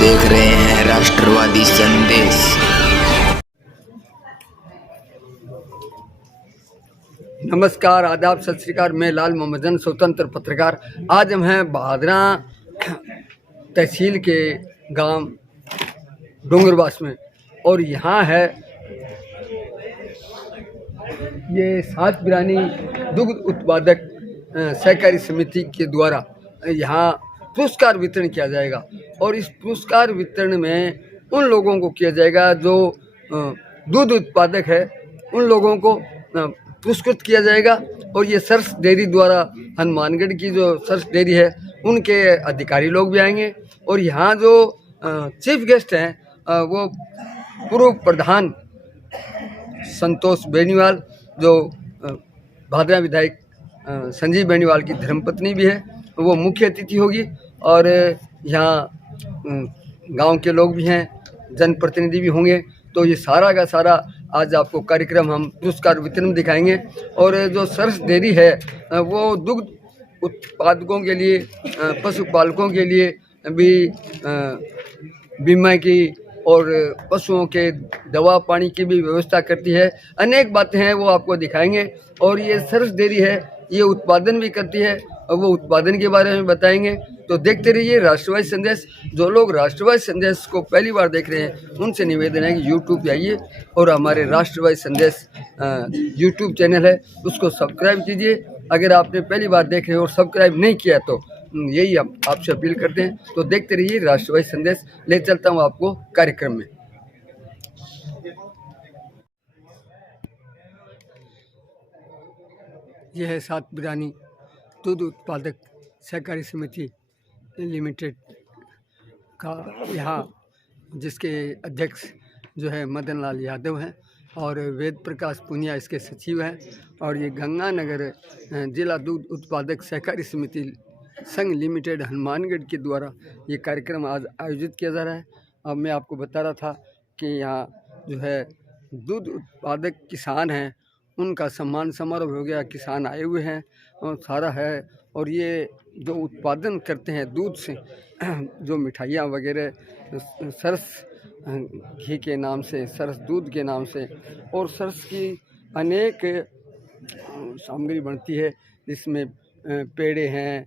देख रहे हैं राष्ट्रवादी संदेश। नमस्कार, आदाब, सत श्री अकाल। मैं लाल मोहम्मदन, स्वतंत्र पत्रकार। आज हम हैं भादरा तहसील के गांव डोंगरवास में और यहाँ है ये सात बिरानी दुग्ध उत्पादक सहकारी समिति के द्वारा यहाँ पुरस्कार वितरण किया जाएगा और इस पुरस्कार वितरण में उन लोगों को किया जाएगा जो दूध उत्पादक है, उन लोगों को पुरस्कृत किया जाएगा। और ये सरस डेयरी द्वारा हनुमानगढ़ की जो सरस डेयरी है उनके अधिकारी लोग भी आएंगे और यहाँ जो चीफ गेस्ट हैं वो पूर्व प्रधान संतोष बेनीवाल, जो भादरा विधायक संजीव बेनीवाल की धर्मपत्नी भी है, वो मुख्य अतिथि होगी। और यहाँ गांव के लोग भी हैं, जनप्रतिनिधि भी होंगे। तो ये सारा का सारा आज आपको कार्यक्रम हम पुरस्कार वितरण दिखाएंगे। और जो सरस डेयरी है वो दुग्ध उत्पादकों के लिए, पशुपालकों के लिए भी बीमा की और पशुओं के दवा पानी की भी व्यवस्था करती है। अनेक बातें हैं वो आपको दिखाएंगे। और ये सरस डेयरी है, ये उत्पादन भी करती है और वो उत्पादन के बारे में बताएंगे। तो देखते रहिए राष्ट्रवादी संदेश। जो लोग राष्ट्रवादी संदेश को पहली बार देख रहे हैं उनसे निवेदन है कि यूट्यूब पे आइए और हमारे राष्ट्रवादी संदेश यूट्यूब चैनल है उसको सब्सक्राइब कीजिए। अगर आपने पहली बार देख रहे हैं और सब्सक्राइब नहीं किया तो यही हम आपसे अपील करते हैं। तो देखते रहिए राष्ट्रवादी संदेश। ले चलता हूँ आपको कार्यक्रम में। यह है सात बिरानी दूध उत्पादक सहकारी समिति लिमिटेड का यहाँ, जिसके अध्यक्ष जो है मदन लाल यादव हैं और वेद प्रकाश पुनिया इसके सचिव हैं। और ये गंगानगर जिला दूध उत्पादक सहकारी समिति संघ लिमिटेड हनुमानगढ़ के द्वारा ये कार्यक्रम आज आयोजित किया जा रहा है। अब मैं आपको बता रहा था कि यहाँ जो है दूध उत्पादक किसान हैं उनका सम्मान समारोह हो गया, किसान आए हुए हैं और सारा है। और ये जो उत्पादन करते हैं दूध से, जो मिठाइयाँ वगैरह सरस घी के नाम से, सरस दूध के नाम से और सरस की अनेक सामग्री बनती है, जिसमें पेड़े हैं,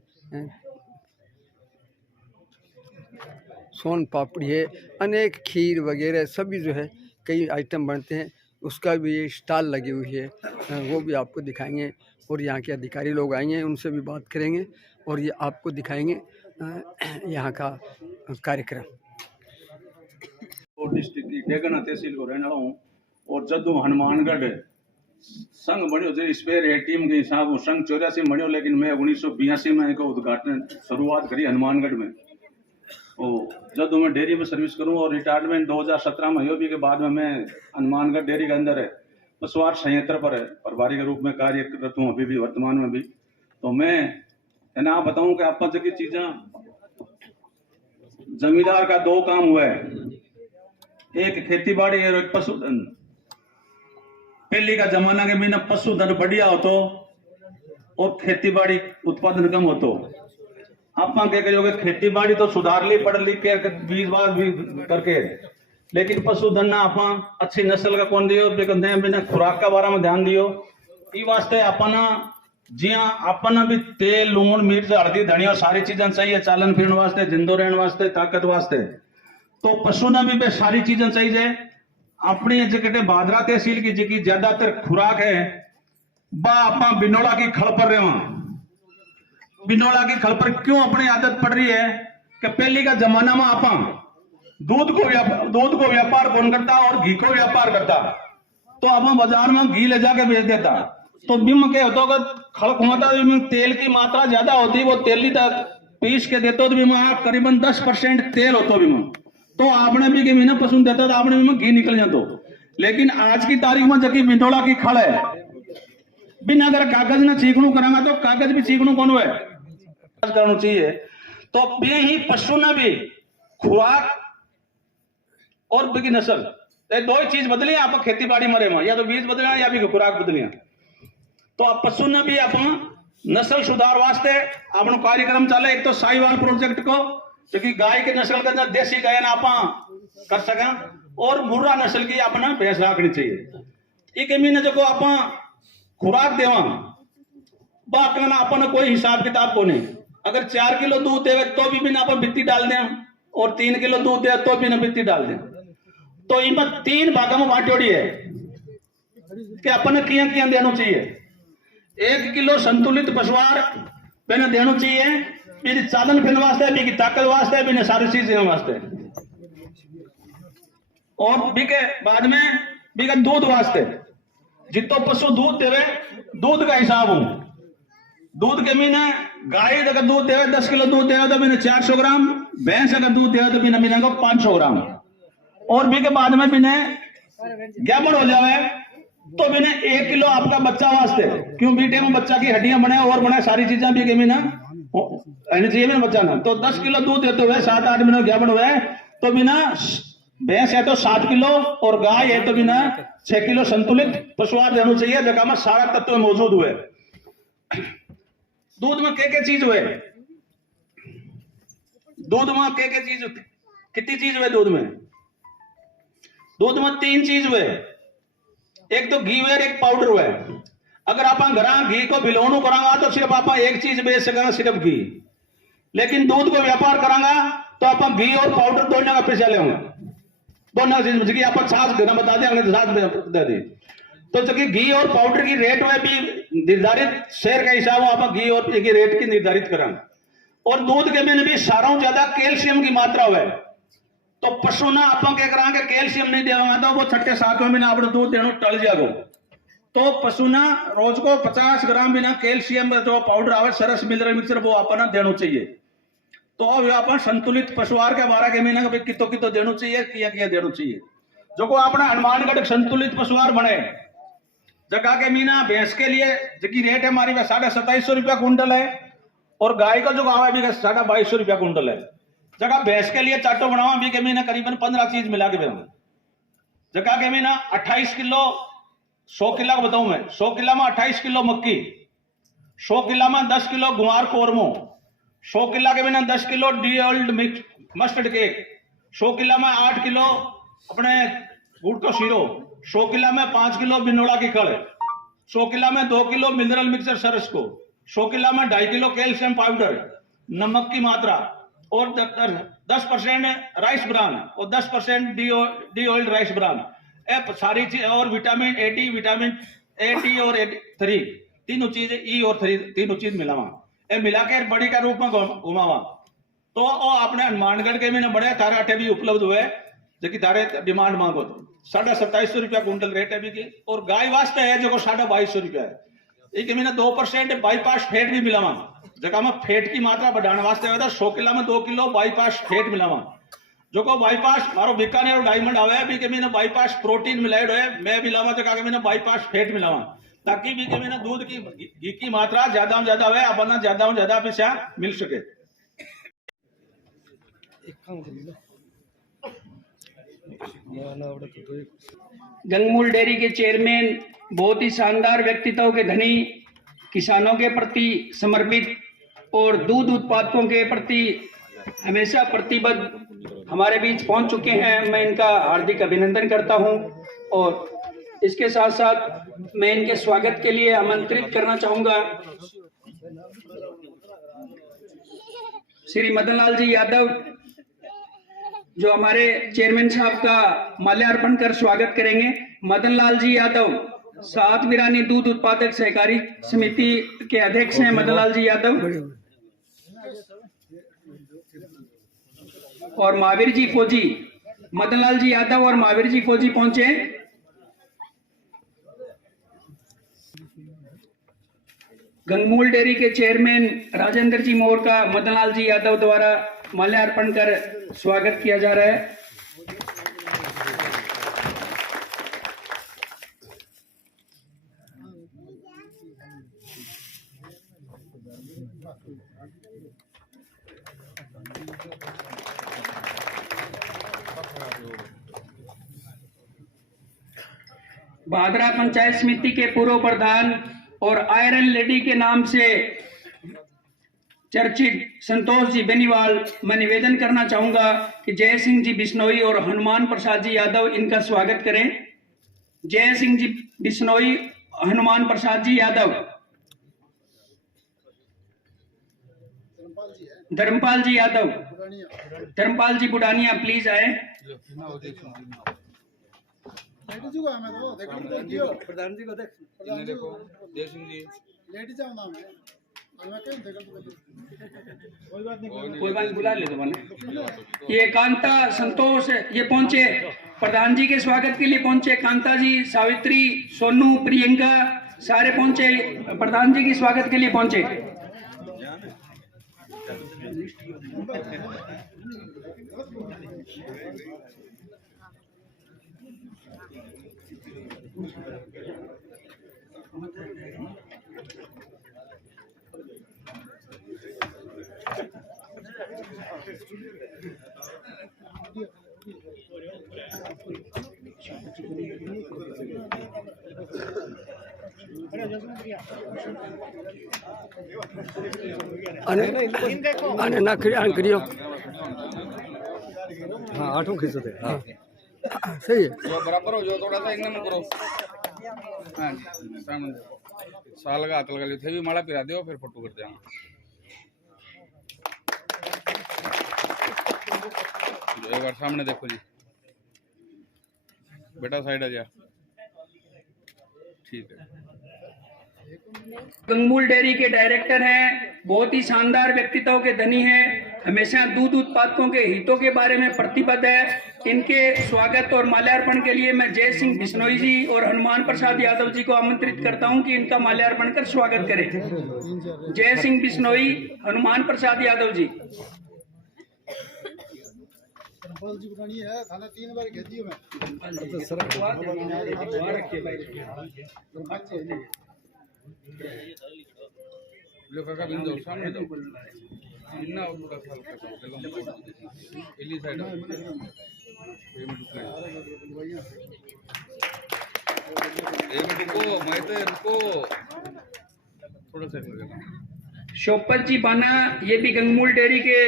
सोन पापड़ी है, अनेक खीर वगैरह सभी जो है कई आइटम बनते हैं। उसका भी स्टॉल लगी हुई है, वो भी आपको दिखाएंगे। और यहाँ के अधिकारी लोग आएंगे, उनसे भी बात करेंगे और ये आपको दिखाएंगे यहाँ का कार्यक्रम। डिस्ट्रिक्ट की डेगना तहसील को रहने वाला हूँ और जदू हनुमानगढ़ संघ बनियो जो स्पेयर है टीम के हिसाब वो संघ 84 में बनियो, लेकिन मैं 1982 में एक उद्घाटन शुरुआत करी हनुमानगढ़ में। जब मैं डेयरी में सर्विस करूं और रिटायरमेंट 2017 में हुई के बाद में मैं हनुमानगढ़ डेयरी के अंदर है पशुआहार संयंत्र पर है प्रभारी के रूप में कार्यरत हूँ अभी भी, वर्तमान में भी। तो मैं ना बताऊं कि आप की चीजें जमींदार का दो काम हुआ है, एक खेती बाड़ी और एक पशुधन। पहले का जमाना के बिना पशुधन बढ़िया हो तो और खेती बाड़ी उत्पादन कम हो तो आप कहोगे खेती बाड़ी तो सुधार ली पढ़ लिख के बीज बाग भी करके, लेकिन पशुधन ना आप अच्छी नस्ल का कौन दियो, बिना खुराक का बारे में ध्यान दियो। ई वास्ते अपना जिया अपना भी तेल लूण मिर्च हल्दी धनिया सारी चीजें चाहिए चालन फिरने वास्ते, जिंदो रहने वास्ते, ताकत वास्ते। तो पशु ने भी सारी चीजें चाहिए। अपनी जगह भादरा तहसील की जी ज्यादातर खुराक है बा आप बिनोला की खड़ पर रहे वहां। बिनोला की खल पर क्यों अपनी आदत पड़ रही है कि पहले का जमाना में आप दूध को व्यापार कौन करता और घी को व्यापार करता, तो आप बाजार में घी ले जाके बेच देता। तो बिम क्या होता खड़क होता तेल की मात्रा ज्यादा होती, वो तेली तक पीस के देते तो बिमा करीबन 10% तेल होता बिमा। तो आपने भी कि महीना पसंद देता तो आपने भी घी निकल जाता। लेकिन आज की तारीख में जबकि बिनोला की खड़ है, बिना अगर कागज ना चीकणू करांगा तो कागज भी चीकणू कौन है करना चाहिए। तो बे ही पशु ने भी खुराक और बिकी नस्ल दो ही चीज बदली आप खेती बाड़ी मरे में, या तो बीज बदलिया या भी खुराक बदलिया। तो आप पशु ने भी आप नस्ल सुधार वास्ते अपनो कार्यक्रम चले। एक तो साहिवाल प्रोजेक्ट को क्योंकि गाय के नस्ल के अंदर देसी गाय ना आप कर सका और मुर्रा नस्ल की अपना भैंस रखनी चाहिए। एक महीने जो आप खुराक देवा बाकी ना अपन कोई हिसाब किताब को नहीं। अगर 4 किलो दूध देवे तो भी ना अपन बित्ती डाल दें और 3 किलो दूध दे तो भी ना बित्ती डाल दें। तो इनमें 3 भागों में बांटोड़ी है कि अपन किया किया देना चाहिए। 1 किलो संतुलित पशुआर मैंने देना चाहिए, मेरी साधन फिर वास्ते भी की ताकत वास्ते भी सारी चीजें वास्ते, और बीके बाद में बीके दूध वास्ते जितो पशु दूध देवे दूध का हिसाब हूं। दूध के महीने गाय अगर दूध देवे 10 किलो दूध देवे तो मैंने 400 ग्राम, भैंस अगर दूध देवे तो बिना महीने को 500 ग्राम, और भी के बाद में बिना ज्ञापन हो जावे तो बिना 1 किलो आपका बच्चा वास्ते, क्यों बीटे में बच्चा की हड्डियां बने और बने सारी चीजें भी के महीना चाहिए मेरा बच्चा ना। तो 10 किलो दूध देते हुए 7-8 महीने ज्ञापन हुए तो बिना भैंस है तो 7 किलो और गाय है तो बिना 6 किलो संतुलित पशुआहार देना चाहिए जगह में सारा तत्व मौजूद हुए। दूध में क्या चीज हुए, दूध में क्या चीज, कितनी चीज हुए दूध में? दूध में 3 चीज हुए, एक तो घी हुए, एक पाउडर हुए। अगर आप घर घी को भिलोनू करांगा तो सिर्फ आप एक चीज बेच सकेंगे, सिर्फ घी। लेकिन दूध को व्यापार करांगा तो आप घी और पाउडर दोनों का पैसा लेंगे, दोनों चीज की आप छाछ घर बता दें, अगले छाछ दे दी। तो जबकि घी और पाउडर की रेट में भी निर्धारित शेयर का हिसाब आप घी और की रेट की निर्धारित करांगे। और दूध के में भी सारों ज्यादा कैल्शियम की मात्रा हुए, तो पशु ना आप क्या करांगे कैल्शियम नहीं देगा तो वो 6-7वें महीने आप दूध देना टल जाएगा। तो पशु ना रोज को 50 ग्राम बिना कैल्शियम जो पाउडर आवे सरस मिनरल मिक्सचर वो अपना देना चाहिए। तो अपन संतुलित पशुआहार के 12 के महीने का कितो देना चाहिए, किया देना चाहिए। जो को अपना हनुमानगढ़ संतुलित पशुआहार बने जगह के महीना भैंस के लिए जिसकी रेट है हमारी 2750 रुपया कुंटल है, और गाय का जो गावा भी 2250 रुपया कुंटल है। जगह भैंस के लिए चाटो बनावा भी के महीना करीबन 15 चीज मिला के बनावा। जगह के महीना 28 किलो 100 किला बताऊं मैं, 100 किला में 28 किलो मक्की, 100 किला में 10 किलो गुआर कोरमो, 100 किला के महीना 10 kilo D old mix mustard cake, 100 किला में 8 किलो अपने गुड़ को शीरो, 100 किला में 5 किलो बिनोड़ा की खड़, 100 किला में 2 किलो मिनरल मिक्सर सरस को, 100 किला में 2.5 किलो कैल्शियम पाउडर, नमक की मात्रा और 10% राइस ब्रान और 10% डी ऑयल राइस ब्रान, सारी चीज और विटामिन ए डी और A3 तीनों चीज ई और 3 तीनों चीज मिलावा ए मिला के बड़ी का रूप में घुमावा। तो अपने हनुमानगढ़ के में बड़े तारे आटे भी उपलब्ध हुए जो तारे डिमांड मांगो तो 2750 रुपया कुंटल रेट है भी की। और गाय वास्ते है जो 2250 रुपया है। एक महीने 2% बाईपास फेट भी मिलावा, जगह में फेट की मात्रा बढ़ाने वास्ते हुआ था 100 किलो में 2 किलो बाईपास फेट मिलावा। जो को बाईपास मारो बीकानेर डायमंड आवे भी के महीने बाईपास प्रोटीन मिलाइड है, मैं मिलावा जगह के महीने बाईपास फेट मिलावा, ताकि भी के महीने दूध की घी की मात्रा ज्यादा में ज्यादा है, अपना ज्यादा में ज्यादा पैसा मिल सके। गंगमूल डेयरी के चेयरमैन बहुत ही शानदार व्यक्तित्व के धनी, किसानों के प्रति समर्पित और दूध उत्पादकों के प्रति हमेशा प्रतिबद्ध हमारे बीच पहुंच चुके हैं। मैं इनका हार्दिक अभिनंदन करता हूं और इसके साथ साथ मैं इनके स्वागत के लिए आमंत्रित करना चाहूंगा श्री मदन लाल जी यादव, जो हमारे चेयरमैन साहब का माल्यार्पण कर स्वागत करेंगे। मदन लाल जी यादव सात बिरानी दूध उत्पादक सहकारी समिति के अध्यक्ष हैं। मदन लाल जी यादव और महावीर जी फौजी, मदन लाल जी यादव और महावीर जी फौजी पहुंचे। गंगमूल डेयरी के चेयरमैन राजेंद्र जी मोर का मदन लाल जी यादव द्वारा माल्यार्पण कर स्वागत किया जा रहा है। भादरा पंचायत समिति के पूर्व प्रधान और आयरन लेडी के नाम से चर्चित संतोष जी बेनीवाल, मैं निवेदन करना चाहूंगा कि जय सिंह जी बिश्नोई और हनुमान प्रसाद जी यादव इनका स्वागत करें। जय सिंह जी बिश्नोई, हनुमान प्रसाद जी यादव, धर्मपाल जी यादव, धर्मपाल जी बुडानिया प्लीज आए। प्रधान जी को देखो, जय सिंह जी कोई बात बुला ले तो बने। ये कांता संतोष ये पहुंचे, प्रधान जी के स्वागत के लिए पहुंचे। कांता जी, सावित्री, सोनू, प्रियंका सारे पहुंचे, प्रधान जी के स्वागत के लिए पहुंचे। आने ना करियो। हाँ आठों खींचो थे। हाँ सही है। जो बराबर हो जो थोड़ा सा एकदम करो। हाँ जी, सामने देखो, साल का हाथ लगा ली थे भी माला पिरा दो फिर फोटो कर देंगे। एक बार सामने देखो जी, बेटा साइड आ जा। ठीक है। गंगमूल डेयरी के डायरेक्टर हैं, बहुत ही शानदार व्यक्तित्व के धनी हैं, हमेशा दूध उत्पादकों के हितों के बारे में प्रतिबद्ध है। इनके स्वागत और माल्यार्पण के लिए मैं जय सिंह बिश्नोई जी और हनुमान प्रसाद यादव जी को आमंत्रित करता हूं कि इनका माल्यार्पण कर स्वागत करें। जय सिंह बिश्नोई, हनुमान प्रसाद यादव जी। जी पुरानी है, थाना 3 बार घेती हूं मैं। लो काका बिंदु सामने दो इन्ना और थोड़ा सा हल्का सा एली साइड ये में रुको मैं तो रुको थोड़ा सा लगा। शोपत जी बाना, ये भी गंगमूल डेयरी के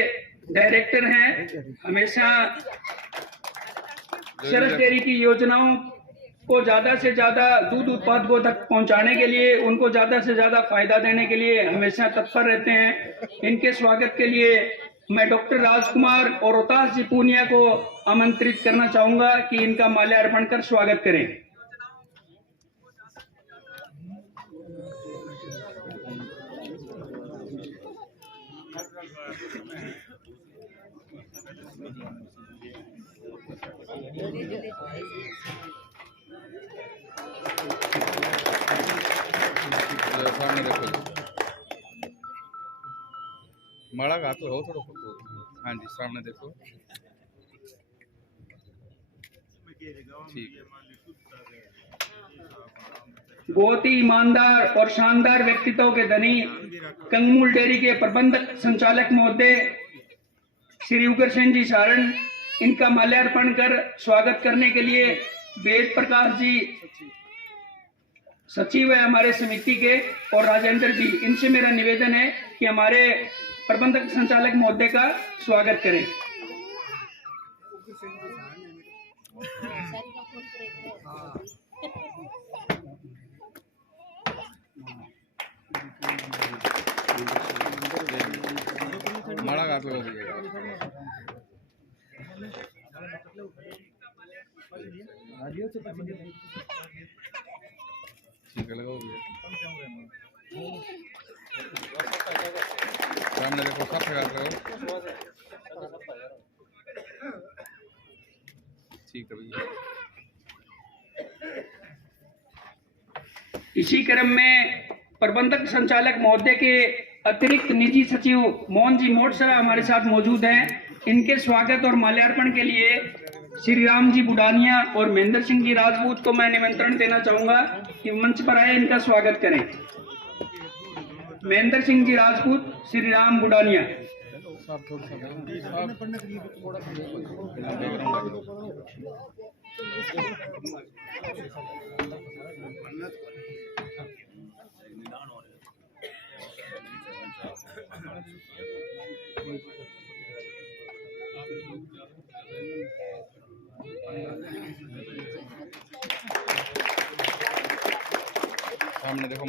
डायरेक्टर हैं, हमेशा शरद डेयरी की योजनाओं को ज्यादा से ज्यादा दूध उत्पादकों तक पहुंचाने के लिए, उनको ज्यादा से ज्यादा फायदा देने के लिए हमेशा तत्पर रहते हैं। इनके स्वागत के लिए मैं डॉक्टर राजकुमार और रोहतास जी पूनिया को आमंत्रित करना चाहूंगा कि इनका माल्यार्पण कर स्वागत करें। सामने देखो माड़ा का तो हो थोड़ा फोटो। हाँ जी सामने देखो। ठीक है। बहुत ही ईमानदार और शानदार व्यक्तित्व के धनी गंगमूल डेयरी के प्रबंधक संचालक महोदय श्री उग्रसेन जी सारण, इनका माल्यार्पण कर स्वागत करने के लिए वेद प्रकाश जी सचिव है हमारे समिति के, और राजेंद्र जी, इनसे मेरा निवेदन है कि हमारे प्रबंधक संचालक महोदय का स्वागत करें। माड़ा का तो ठीक है लगाओ सामने देखो सब हाथ लगाओ। ठीक है भैया। इसी क्रम में प्रबंधक संचालक महोदय के अतिरिक्त निजी सचिव मोहन जी मोटसरा हमारे साथ मौजूद हैं। इनके स्वागत और माल्यार्पण के लिए श्री राम जी बुडानिया और महेंद्र सिंह जी राजपूत को मैं निमंत्रण देना चाहूंगा कि मंच पर आए, इनका स्वागत करें। महेंद्र सिंह जी राजपूत, श्री राम बुडानिया।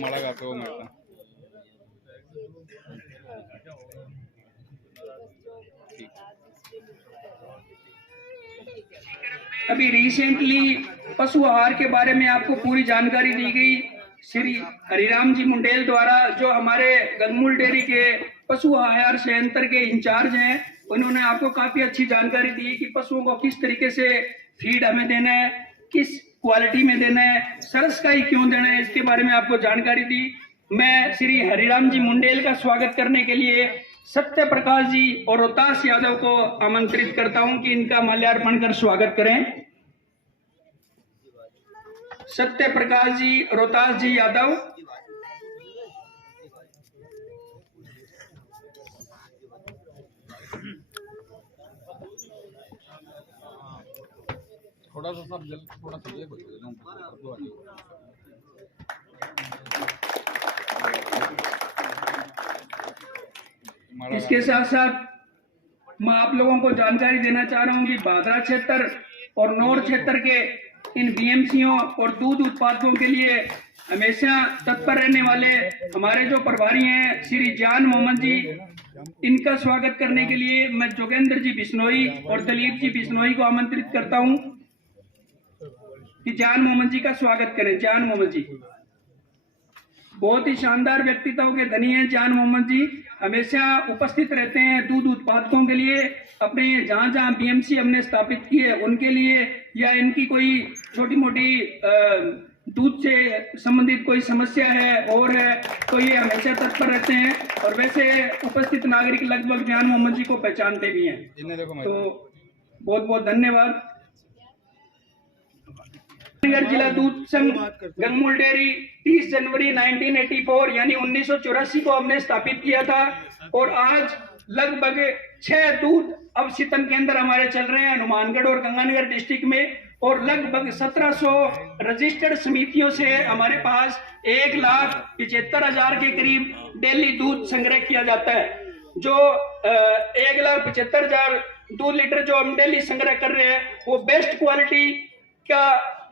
माला गाते हो मिलता अभी रिसेंटली पशु आहार के बारे में आपको पूरी जानकारी दी गई श्री हरिराम जी मुंडेल द्वारा, जो हमारे गंगमूल डेयरी के पशु आहार संयंत्र के इंचार्ज हैं। उन्होंने आपको काफी अच्छी जानकारी दी कि पशुओं को किस तरीके से फीड हमें देना है, किस क्वालिटी में देना है, सरस का ही क्यों देना है, इसके बारे में आपको जानकारी दी। मैं श्री हरिराम जी मुंडेल का स्वागत करने के लिए सत्य प्रकाश जी और रोहतास यादव को आमंत्रित करता हूं कि इनका माल्यार्पण कर स्वागत करें। सत्य प्रकाश जी, रोहतास जी यादव। थोड़ा सा सब जल थोड़ा सा ये बता इसके साथ साथ मैं आप लोगों को जानकारी देना चाह रहा हूं कि भादरा क्षेत्र और नौर क्षेत्र के इन बीएमसीओं और दूध उत्पादकों के लिए हमेशा तत्पर रहने वाले हमारे जो प्रभारी हैं श्री जान मोहम्मद जी, इनका स्वागत करने के लिए मैं जोगेंद्र जी बिश्नोई और दलीप जी बिश्नोई को आमंत्रित करता हूं कि जान मोहम्मद जी का स्वागत करें। जान मोहम्मद जी बहुत ही शानदार व्यक्तित्व के धनी हैं। जान मोहम्मद जी हमेशा उपस्थित रहते हैं दूध उत्पादकों के लिए, अपने जहां जहां बीएमसी हमने स्थापित की है उनके लिए, या इनकी कोई छोटी मोटी दूध से संबंधित कोई समस्या है और है तो ये हमेशा तत्पर रहते हैं। और वैसे उपस्थित नागरिक लगभग जान मोहम्मद जी को पहचानते भी हैं, तो बहुत बहुत धन्यवाद। जिला दूध संघ गंगमूल डेयरी 30 जनवरी 1984 यानी 1984 को हमने स्थापित किया था और आज लगभग 6 दूध अवशीतन केंद्र हमारे चल रहे हैं हनुमानगढ़ और गंगानगर डिस्ट्रिक्ट में, और लगभग 1700 रजिस्टर्ड समितियों से हमारे पास 1,75,000 के करीब डेली दूध संग्रह किया जाता है। जो 1,75,000 दूध लीटर जो हम डेली संग्रह कर रहे हैं वो बेस्ट क्वालिटी का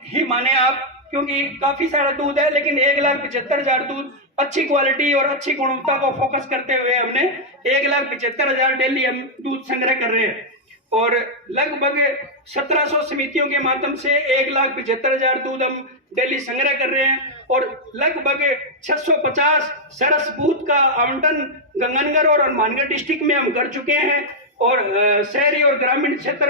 ही माने आप, क्योंकि काफी सारा दूध है, लेकिन 1,75,000 दूध अच्छी क्वालिटी और अच्छी गुणवत्ता को फोकस करते हुए हमने 1,75,000 डेली हम दूध संग्रह कर रहे हैं और लगभग 1700 समितियों के माध्यम से 1,75,000 दूध हम डेली संग्रह कर रहे हैं और लगभग 650 सरस बूथ का आवंटन गंगानगर और हनुमानगढ़ डिस्ट्रिक्ट में हम कर चुके हैं। और शहरी और ग्रामीण क्षेत्र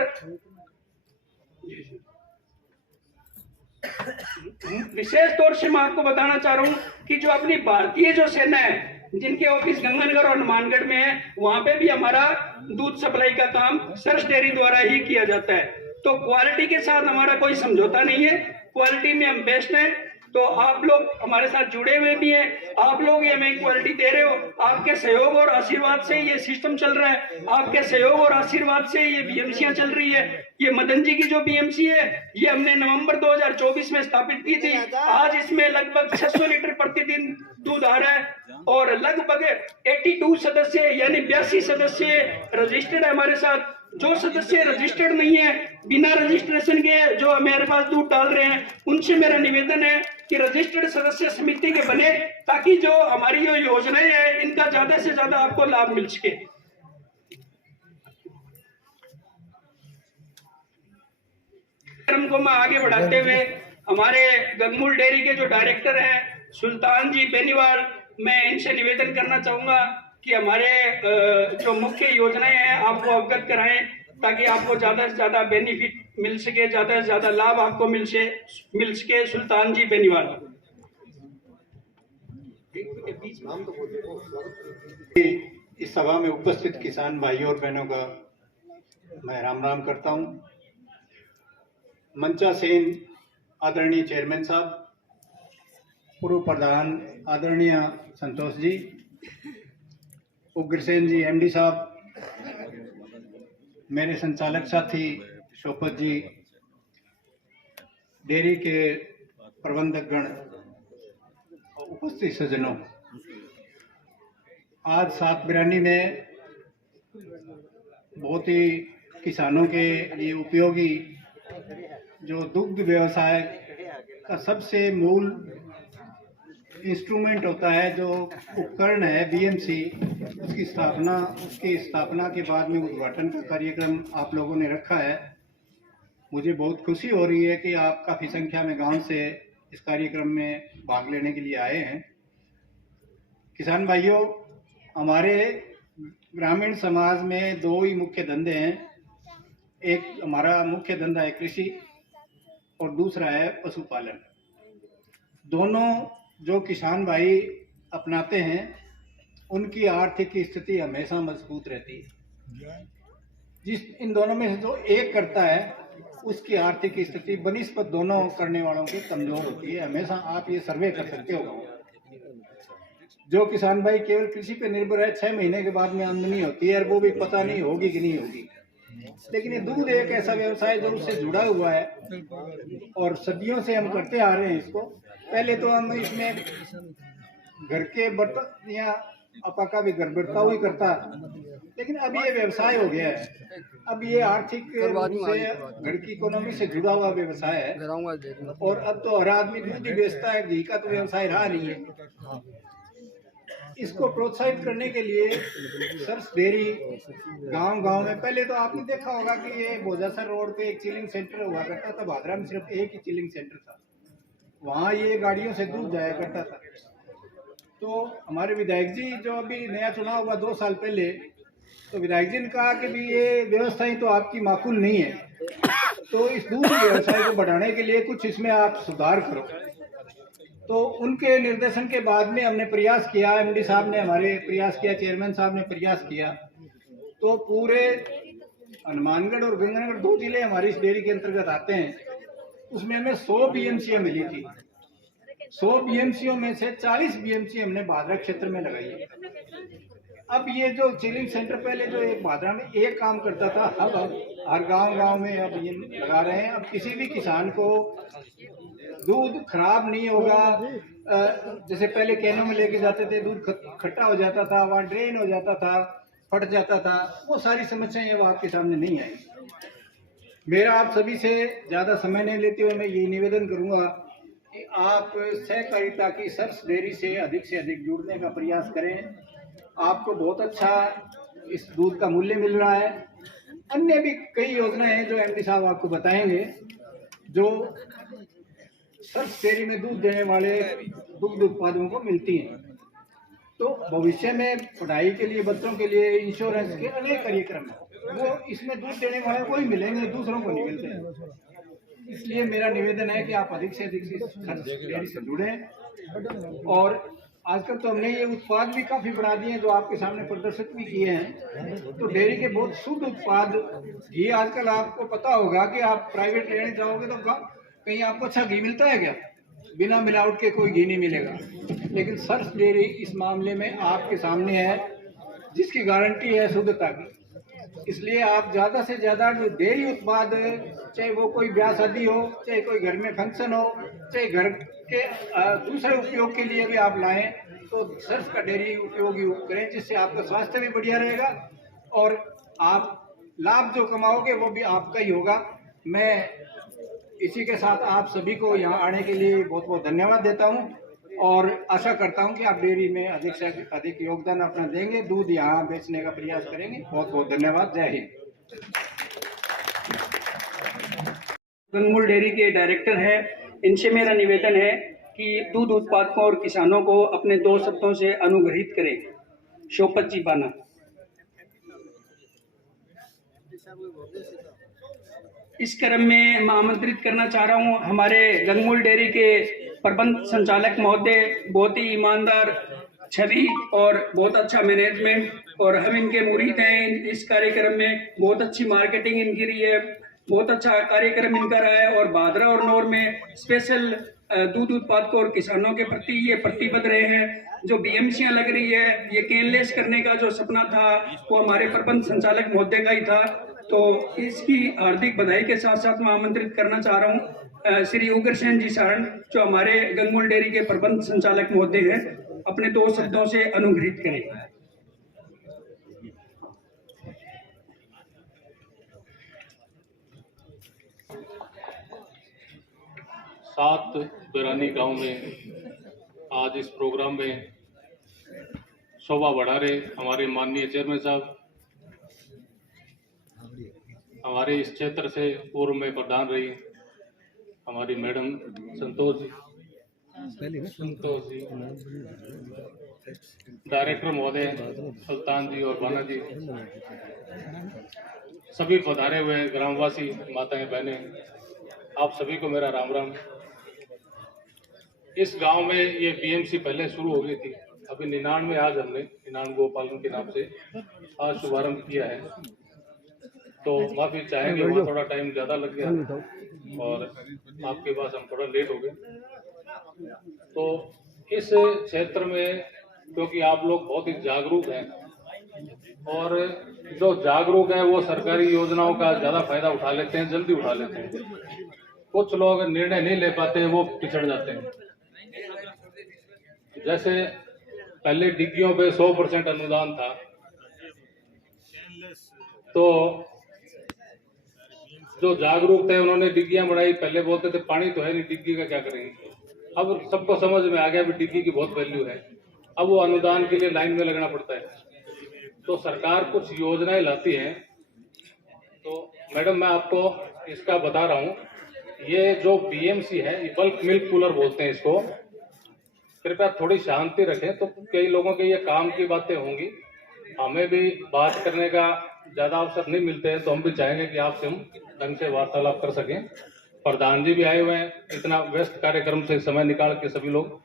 विशेष तौर से मैं आपको बताना चाह रहा हूं कि जो अपनी भारतीय जो सेना है जिनके ऑफिस गंगानगर और हनुमानगढ़ में है, वहां पे भी हमारा दूध सप्लाई का काम सरस डेयरी द्वारा ही किया जाता है। तो क्वालिटी के साथ हमारा कोई समझौता नहीं है, क्वालिटी में हम बेस्ट हैं। तो आप लोग हमारे साथ जुड़े हुए भी हैं, आप लोग ये हमें क्वालिटी दे रहे हो, आपके सहयोग और आशीर्वाद से ये सिस्टम चल रहा है, आपके सहयोग और आशीर्वाद से ये बीएमसियां चल रही है। ये मदन जी की जो बीएमसी है ये हमने नवंबर 2024 में स्थापित की थी। आज इसमें लगभग 600 लीटर प्रतिदिन दूध आ रहा है और लगभग 82 सदस्य यानी 82 सदस्य रजिस्टर्ड है हमारे साथ। जो सदस्य रजिस्टर्ड नहीं है, बिना रजिस्ट्रेशन के जो मेरे पास दूध डाल रहे हैं, उनसे मेरा निवेदन है कि रजिस्टर्ड सदस्य समिति के बने, ताकि जो हमारी जो योजनाएं हैं इनका ज्यादा से ज्यादा आपको लाभ मिल सके। को मैं आगे बढ़ाते हुए हमारे गंगमूल डेयरी के जो डायरेक्टर हैं सुल्तान जी बेनीवाल, मैं इनसे निवेदन करना चाहूंगा कि हमारे जो मुख्य योजनाएं हैं आपको अवगत कराएं, ताकि आपको ज्यादा से ज्यादा बेनिफिट मिल सके, ज्यादा से ज्यादा लाभ आपको मिल सके। सुल्तान जी बेनीवाल। इस सभा में उपस्थित किसान भाइयों और बहनों का मैं राम करता हूं। मंचा सेन आदरणीय चेयरमैन साहब, पूर्व प्रधान आदरणीय संतोष जी, उग्रसेन जी एमडी साहब, मेरे संचालक साथी शोपत जी, डेयरी के प्रबंधक गण, उपस्थित सज्जनों, आज सात बिरानी में बहुत ही किसानों के लिए उपयोगी जो दुग्ध व्यवसाय का सबसे मूल इंस्ट्रूमेंट होता है, जो उपकरण है बीएमसी, उसकी स्थापना के बाद में उद्घाटन का कार्यक्रम आप लोगों ने रखा है। मुझे बहुत खुशी हो रही है कि आप काफ़ी संख्या में गांव से इस कार्यक्रम में भाग लेने के लिए आए हैं। किसान भाइयों, हमारे ग्रामीण समाज में दो ही मुख्य धंधे हैं। एक हमारा मुख्य धंधा है कृषि और दूसरा है पशुपालन। दोनों जो किसान भाई अपनाते हैं उनकी आर्थिक स्थिति हमेशा मजबूत रहती है। इन दोनों में से जो एक करता है उसकी आर्थिक स्थिति बनिस्बत दोनों करने वालों की कमजोर होती है। हमेशा आप ये सर्वे कर सकते हो। जो किसान भाई केवल कृषि पे निर्भर है, 6 महीने के बाद में आमदनी होती है और वो भी पता नहीं होगी कि नहीं होगी। लेकिन ये दूध एक ऐसा व्यवसाय जो उससे जुड़ा हुआ है और सदियों से हम करते आ रहे हैं इसको। पहले तो हम इसमें घर के बर्तन या आपा का भी घर बर्ताव ही करता, लेकिन अब ये व्यवसाय हो गया है। अब ये आर्थिक रूप से घर की इकोनॉमी से जुड़ा हुआ व्यवसाय है और अब तो हर आदमी दूध ही बेचता है, घी का तो व्यवसाय रहा नहीं है। इसको प्रोत्साहित करने के लिए सर्स डेयरी गांव में, पहले तो आपने देखा होगा कि ये भोजासर रोड पे एक चिलिंग सेंटर हुआ करता था। भादरा में सिर्फ एक ही चिलिंग सेंटर था, वहाँ ये गाड़ियों से दूध जाया करता था। तो हमारे विधायक जी जो अभी नया चुनाव हुआ 2 साल पहले, तो विधायक जी ने कहा कि भी ये व्यवस्थाएं तो आपकी माकूल नहीं है, तो इस दूध व्यवसाय को बढ़ाने के लिए कुछ इसमें आप सुधार करो। तो उनके निर्देशन के बाद में हमने प्रयास किया, एमडी साहब ने हमारे प्रयास किया, चेयरमैन साहब ने प्रयास किया। तो पूरे हनुमानगढ़ और गंगानगर 2 जिले हमारी इस डेयरी के अंतर्गत आते हैं। उसमें हमें 100 बीएमसी मिली थी। 100 बीएमसी में से 40 बीएमसी हमने भादरा क्षेत्र में लगाई है। अब ये जो चिलिंग सेंटर पहले जो एक भादरा में एक काम करता था, अब हर गांव में अब ये लगा रहे हैं। अब किसी भी किसान को दूध खराब नहीं होगा। जैसे पहले कैनों में लेके जाते थे, दूध खट्टा हो जाता था, वहाँ ड्रेन हो जाता था, फट जाता था, वो सारी समस्याएं अब आपके सामने नहीं आई। मेरा आप सभी से ज़्यादा समय नहीं लेते हुए मैं ये निवेदन करूँगा कि आप सहकारिता की सर्स डेयरी से अधिक जुड़ने का प्रयास करें। आपको बहुत अच्छा इस दूध का मूल्य मिल रहा है। अन्य भी कई योजनाएं हैं जो एमडी साहब आपको बताएंगे, जो सर्स डेयरी में दूध देने वाले दुग्ध उत्पादकों को मिलती हैं। तो भविष्य में पढ़ाई के लिए, बच्चों के लिए, इंश्योरेंस के अनेक कार्यक्रम हैं, वो इसमें दूध देने वाले को ही मिलेंगे, दूसरों को नहीं मिलते। इसलिए मेरा निवेदन है कि आप अधिक से अधिक सर्स डेयरी से जुड़ें। और आजकल तो हमने ये उत्पाद भी काफ़ी बढ़ा दिए हैं जो आपके सामने प्रदर्शित भी किए हैं। तो डेयरी के बहुत शुद्ध उत्पाद घी, आजकल आपको पता होगा कि आप प्राइवेट लेने जाओगे तो कहीं आपको अच्छा घी मिलता है क्या? बिना मिलावट के कोई घी नहीं मिलेगा। लेकिन सर्स डेयरी इस मामले में आपके सामने है, जिसकी गारंटी है शुद्धता की। इसलिए आप ज़्यादा से ज़्यादा जो डेयरी उत्पाद, चाहे वो कोई ब्याह शादी हो, चाहे कोई घर में फंक्शन हो, चाहे घर के दूसरे उपयोग के लिए भी आप लाएं, तो सर्स का डेयरी उपयोग करें, जिससे आपका स्वास्थ्य भी बढ़िया रहेगा और आप लाभ जो कमाओगे वो भी आपका ही होगा। मैं इसी के साथ आप सभी को यहाँ आने के लिए बहुत बहुत धन्यवाद देता हूँ और आशा करता हूँ कि आप डेयरी में अधिक से अधिक योगदान अपना देंगे, दूध यहाँ बेचने का प्रयास करेंगे। बहुत बहुत धन्यवाद। जय हिंद। गंगमूल डेयरी के डायरेक्टर हैं, इनसे मेरा निवेदन है कि दूध उत्पादकों और किसानों को अपने 2 शब्दों से अनुग्रहित करें। शोपत जी बाना। इस क्रम में मैं आमंत्रित करना चाह रहा हूं हमारे गंगमूल डेयरी के प्रबंध संचालक महोदय, बहुत ही ईमानदार छवि और बहुत अच्छा मैनेजमेंट, और हम इनके मुरीद हैं। इस कार्यक्रम में बहुत अच्छी मार्केटिंग इनकी रही है, बहुत अच्छा कार्यक्रम इनका रहा है और भादरा और नौर में स्पेशल दूध उत्पादकों और किसानों के प्रति ये प्रतिबद्ध रहे हैं। जो बीएमसियां लग रही है, ये केनलेस करने का जो सपना था वो हमारे प्रबंध संचालक महोदय का ही था। तो इसकी हार्दिक बधाई के साथ साथ मैं आमंत्रित करना चाह रहा हूँ श्री उग्रसेन जी सारण, जो हमारे गंगमूल डेयरी के प्रबंध संचालक महोदय हैं, अपने 2 शब्दों से अनुग्रहित करें। सात बिरानी गांव में आज इस प्रोग्राम में शोभा बढ़ा रहे हमारे माननीय चेयरमैन साहब, हमारे इस क्षेत्र से पूर्व में प्रधान रही हमारी मैडम संतोष जी, डायरेक्टर महोदय सुल्तान जी और बाना जी, सभी पधारे हुए ग्रामवासी, माताएं बहनें, आप सभी को मेरा राम राम। इस गांव में ये बीएमसी पहले शुरू हो गई थी, अभी 99 आज हमने 99 गोपालन के नाम से आज शुभारंभ किया है। तो माफी चाहेंगे, वहाँ थोड़ा टाइम ज़्यादा लग गया और आपके पास हम थोड़ा लेट हो गए। तो इस क्षेत्र में क्योंकि आप लोग बहुत ही जागरूक हैं और जो जागरूक है वो सरकारी योजनाओं का ज़्यादा फायदा उठा लेते हैं, जल्दी उठा लेते हैं। कुछ लोग निर्णय नहीं ले पाते, वो पिछड़ जाते हैं। जैसे पहले डिग्गियों पे 100% अनुदान था, तो जो जागरूक थे उन्होंने डिग्गियां बढ़ाई। पहले बोलते थे पानी तो है नहीं, डिग्गी का क्या करेंगे। अब सबको समझ में आ गया भी डिग्गी की बहुत वैल्यू है। अब वो अनुदान के लिए लाइन में लगना पड़ता है। तो सरकार कुछ योजनाएं लाती है। तो मैडम मैं आपको इसका बता रहा हूँ, ये जो बीएमसी है, ये बल्क मिल्क कूलर बोलते हैं इसको। कृपया थोड़ी शांति रखें। तो कई लोगों के ये काम की बातें होंगी, हमें भी बात करने का ज़्यादा अवसर नहीं मिलते हैं, तो हम भी चाहेंगे कि आपसे हम ढंग से वार्तालाप कर सकें। प्रधान जी भी आए हुए हैं, इतना व्यस्त कार्यक्रम से समय निकाल के सभी लोग।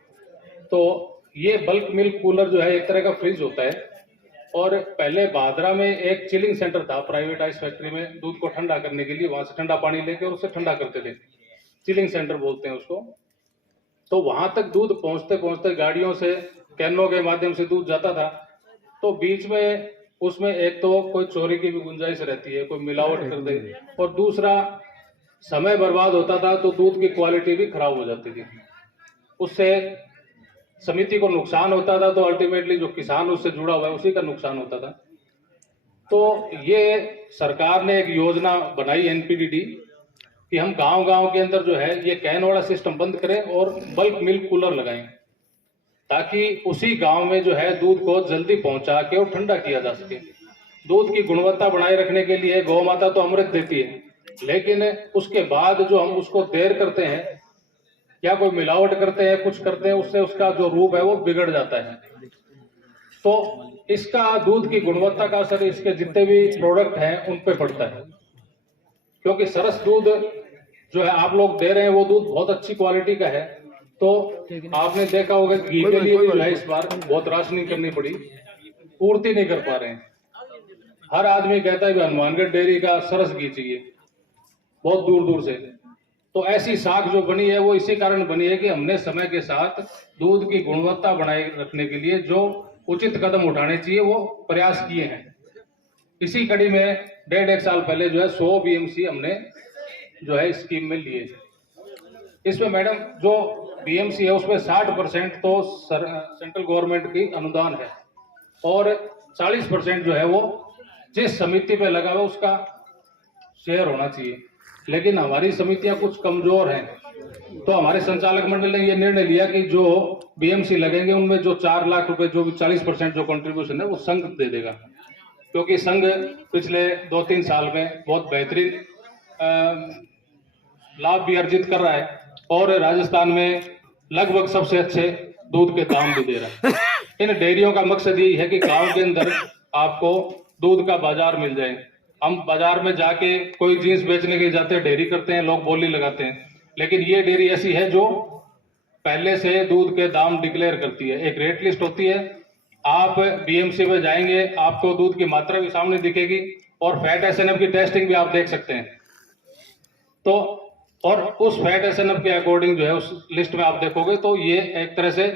तो ये बल्क मिल्क कूलर जो है एक तरह का फ्रिज होता है। और पहले भादरा में एक चिलिंग सेंटर था प्राइवेटाइज फैक्ट्री में, दूध को ठंडा करने के लिए वहां से ठंडा पानी लेके और उससे ठंडा करते थे, चिलिंग सेंटर बोलते हैं उसको। तो वहां तक दूध पहुंचते पहुंचते गाड़ियों से, कैनों के माध्यम से दूध जाता था। तो बीच में उसमें एक तो कोई चोरी की भी गुंजाइश रहती है, कोई मिलावट कर दे, और दूसरा समय बर्बाद होता था, तो दूध की क्वालिटी भी खराब हो जाती थी। उससे समिति को नुकसान होता था, तो अल्टीमेटली जो किसान उससे जुड़ा हुआ है उसी का नुकसान होता था। तो ये सरकार ने एक योजना बनाई एनपीडीडी कि हम गांव-गांव के अंदर जो है ये कैन वाला सिस्टम बंद करें और बल्क मिल्क कूलर लगाएं, ताकि उसी गांव में जो है दूध को जल्दी पहुंचा के और ठंडा किया जा सके। दूध की गुणवत्ता बनाए रखने के लिए गौ माता तो अमृत देती है, लेकिन उसके बाद जो हम उसको देर करते हैं या कोई मिलावट करते हैं, कुछ करते हैं, उससे उसका जो रूप है वो बिगड़ जाता है। तो इसका दूध की गुणवत्ता का असर इसके जितने भी प्रोडक्ट हैं उन पे पड़ता है। क्योंकि सरस दूध जो है आप लोग दे रहे हैं, वो दूध बहुत अच्छी क्वालिटी का है। तो आपने देखा होगा घी के लिए भी जो है इस बार बहुत राशनिंग करनी पड़ी, पूर्ति नहीं कर पा रहे हैं। हर आदमी कहता है हनुमानगढ़ डेयरी का सरस घी चाहिए, बहुत दूर दूर से। तो ऐसी साख जो बनी है वो इसी कारण बनी है कि हमने समय के साथ दूध की गुणवत्ता बनाए रखने के लिए जो उचित कदम उठाने चाहिए वो प्रयास किए हैं। इसी कड़ी में 1.5 साल पहले जो है 100 बीएमसी हमने जो है स्कीम में लिए। इसमें मैडम जो बीएमसी है उसमें 60% तो सेंट्रल गवर्नमेंट की अनुदान है और 40% जो है वो जिस समिति पे लगा हुआ उसका शेयर होना चाहिए। लेकिन हमारी समितियां कुछ कमजोर हैं, तो हमारे संचालक मंडल ने ये निर्णय लिया कि जो बीएमसी लगेंगे उनमें जो 4 लाख रुपए जो भी 40% जो कंट्रीब्यूशन है वो संघ दे देगा। क्योंकि संघ पिछले 2-3 साल में बहुत बेहतरीन लाभ भी अर्जित कर रहा है और राजस्थान में लगभग सबसे अच्छे दूध के दाम भी दे रहा है। इन डेयरियों का मकसद यही है कि गांव के अंदर आपको दूध का बाजार मिल जाए। हम बाजार में जाके कोई जींस बेचने के लिए जाते हैं, डेयरी करते हैं, लोग बोली लगाते हैं, लेकिन ये डेयरी ऐसी है जो पहले से दूध के दाम डिक्लेयर करती है। एक रेट लिस्ट होती है, आप बीएमसी में जाएंगे आपको दूध की मात्रा भी सामने दिखेगी और फैट एसएनएफ की टेस्टिंग भी आप देख सकते हैं। तो और उस फैट एसएनएफ के अकॉर्डिंग जो है उस लिस्ट में आप देखोगे तो ये एक तरह से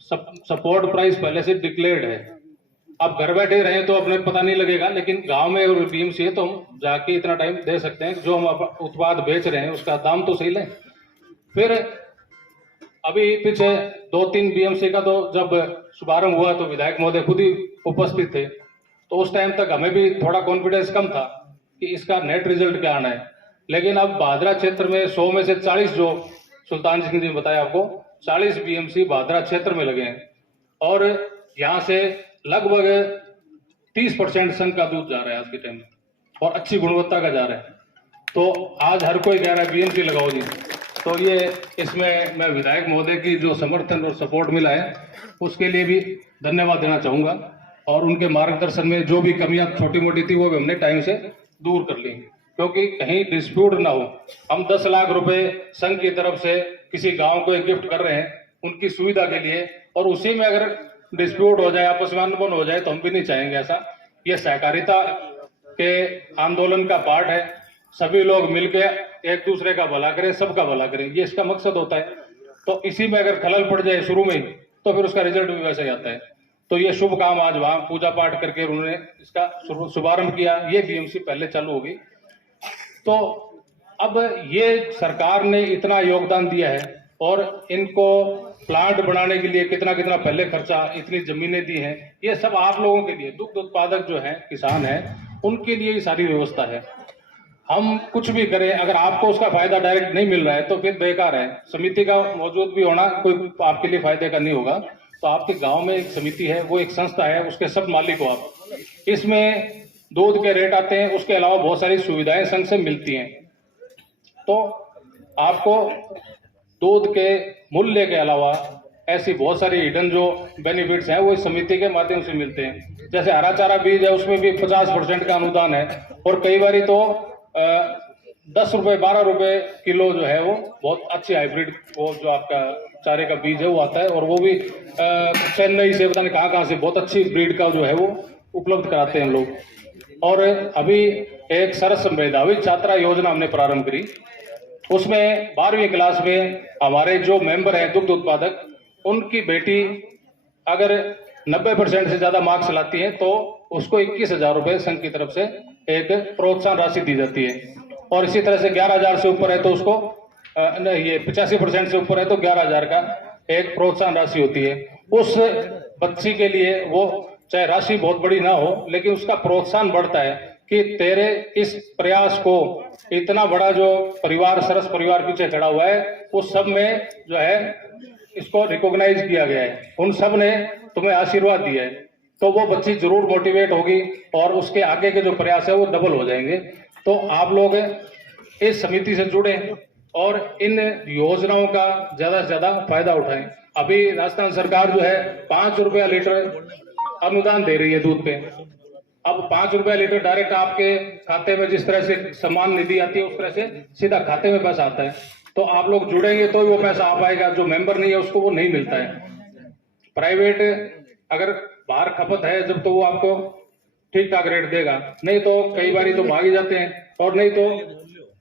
सपोर्ट प्राइस पहले से डिक्लेयर्ड है। आप घर बैठे रहे तो अपने पता नहीं लगेगा, लेकिन गांव में और बीएमसी है तो हम जाके इतना टाइम दे सकते हैं जो हम उत्पाद बेच रहे हैं उसका दाम तो सही लें। फिर अभी पीछे 2-3 बीएमसी का तो जब शुभारंभ हुआ तो विधायक महोदय खुद ही उपस्थित थे, तो उस टाइम तक हमें भी थोड़ा कॉन्फिडेंस कम था कि इसका नेट रिजल्ट क्या आना है। लेकिन अब भादरा क्षेत्र में 100 में से 40 जो सुल्तान सिंह जी ने बताया आपको 40 बीएमसी भादरा क्षेत्र में लगे हैं और यहाँ से लगभग 30% संघ का दूध जा रहा है आज के टाइम में और अच्छी गुणवत्ता का जा रहा है। तो आज हर कोई कह रहा है बीएमसी लगाओ जी। तो ये इसमें मैं विधायक महोदय की जो समर्थन और सपोर्ट मिला है उसके लिए भी धन्यवाद देना चाहूँगा और उनके मार्गदर्शन में जो भी कमियां छोटी मोटी थी वो भी हमने टाइम से दूर कर ली, क्योंकि कहीं डिस्प्यूट ना हो। हम 10 लाख रुपए संघ की तरफ से किसी गांव को एक गिफ्ट कर रहे हैं उनकी सुविधा के लिए और उसी में अगर डिस्प्यूट हो जाए, आपस में अनबन हो जाए तो हम भी नहीं चाहेंगे ऐसा। ये सहकारिता के आंदोलन का पार्ट है, सभी लोग मिलकर एक दूसरे का भला करें, सबका भला करें, ये इसका मकसद होता है। तो इसी में अगर खलल पड़ जाए शुरू में ही तो फिर उसका रिजल्ट भी वैसे ही आता है। तो ये शुभ काम आज वहां पूजा पाठ करके उन्होंने इसका शुभारंभ किया। ये बीएमसी पहले चालू होगी। तो अब ये सरकार ने इतना योगदान दिया है और इनको प्लांट बनाने के लिए कितना कितना पहले खर्चा, इतनी जमीनें दी हैं, ये सब आप लोगों के लिए, दुग्ध उत्पादक जो है, किसान है, उनके लिए ये सारी व्यवस्था है। हम कुछ भी करें, अगर आपको उसका फायदा डायरेक्ट नहीं मिल रहा है तो फिर बेकार है। समिति का मौजूद भी होना कोई आपके लिए फायदे का नहीं होगा। तो आपके गांव में एक समिति है, वो एक संस्था है, उसके सब मालिक हो आप। इसमें दूध के रेट आते हैं, उसके अलावा बहुत सारी सुविधाएं संघ से मिलती हैं। तो आपको दूध के मूल्य के अलावा ऐसी बहुत सारी हिडन जो बेनिफिट्स हैं वो इस समिति के माध्यम से मिलते हैं। जैसे हरा चारा बीज है, उसमें भी 50% का अनुदान है और कई बार तो 10 रुपए 12 रुपए किलो जो है वो बहुत अच्छी हाइब्रिड वो जो आपका चारे का बीज है वो आता है और वो भी चेन्नई से पता नहीं कहाँ से बहुत अच्छी ब्रीड का जो है वो उपलब्ध कराते हैं हम लोग। और अभी एक सरस मेधावी छात्रा योजना हमने प्रारंभ करी, उसमें 12वीं क्लास में हमारे जो मेंबर हैं दुग्ध उत्पादक, उनकी बेटी अगर 90% से ज्यादा मार्क्स लाती है तो उसको 21,000 रुपए संघ की तरफ से एक प्रोत्साहन राशि दी जाती है। और इसी तरह से 11,000 से ऊपर है तो उसको ये 85% से ऊपर है तो 11,000 का एक प्रोत्साहन राशि होती है। उस बच्ची के लिए वो चाहे राशि बहुत बड़ी ना हो लेकिन उसका प्रोत्साहन बढ़ता है कि तेरे इस प्रयास को इतना बड़ा जो परिवार, सरस परिवार पीछे खड़ा हुआ है, उस सब में जो है इसको रिकॉग्नाइज किया गया है, उन सब ने तुम्हें आशीर्वाद दिया है। तो वो बच्ची जरूर मोटिवेट होगी और उसके आगे के जो प्रयास है वो डबल हो जाएंगे। तो आप लोग इस समिति से जुड़े और इन योजनाओं का ज्यादा से ज्यादा फायदा उठाएं। अभी राजस्थान सरकार जो है 5 रुपया लीटर अनुदान दे रही है दूध पे। अब 5 रुपया लीटर डायरेक्ट आपके खाते में जिस तरह से सम्मान निधि आती है उस तरह से सीधा खाते में पैसा आता है। तो आप लोग जुड़ेंगे तो वो पैसा आ पाएगा, जो मेंबर नहीं है उसको वो नहीं मिलता है। प्राइवेट अगर बाहर खपत है जब तो वो आपको ठीक ठाक रेट देगा, नहीं तो कई बार तो भाग ही जाते हैं और नहीं तो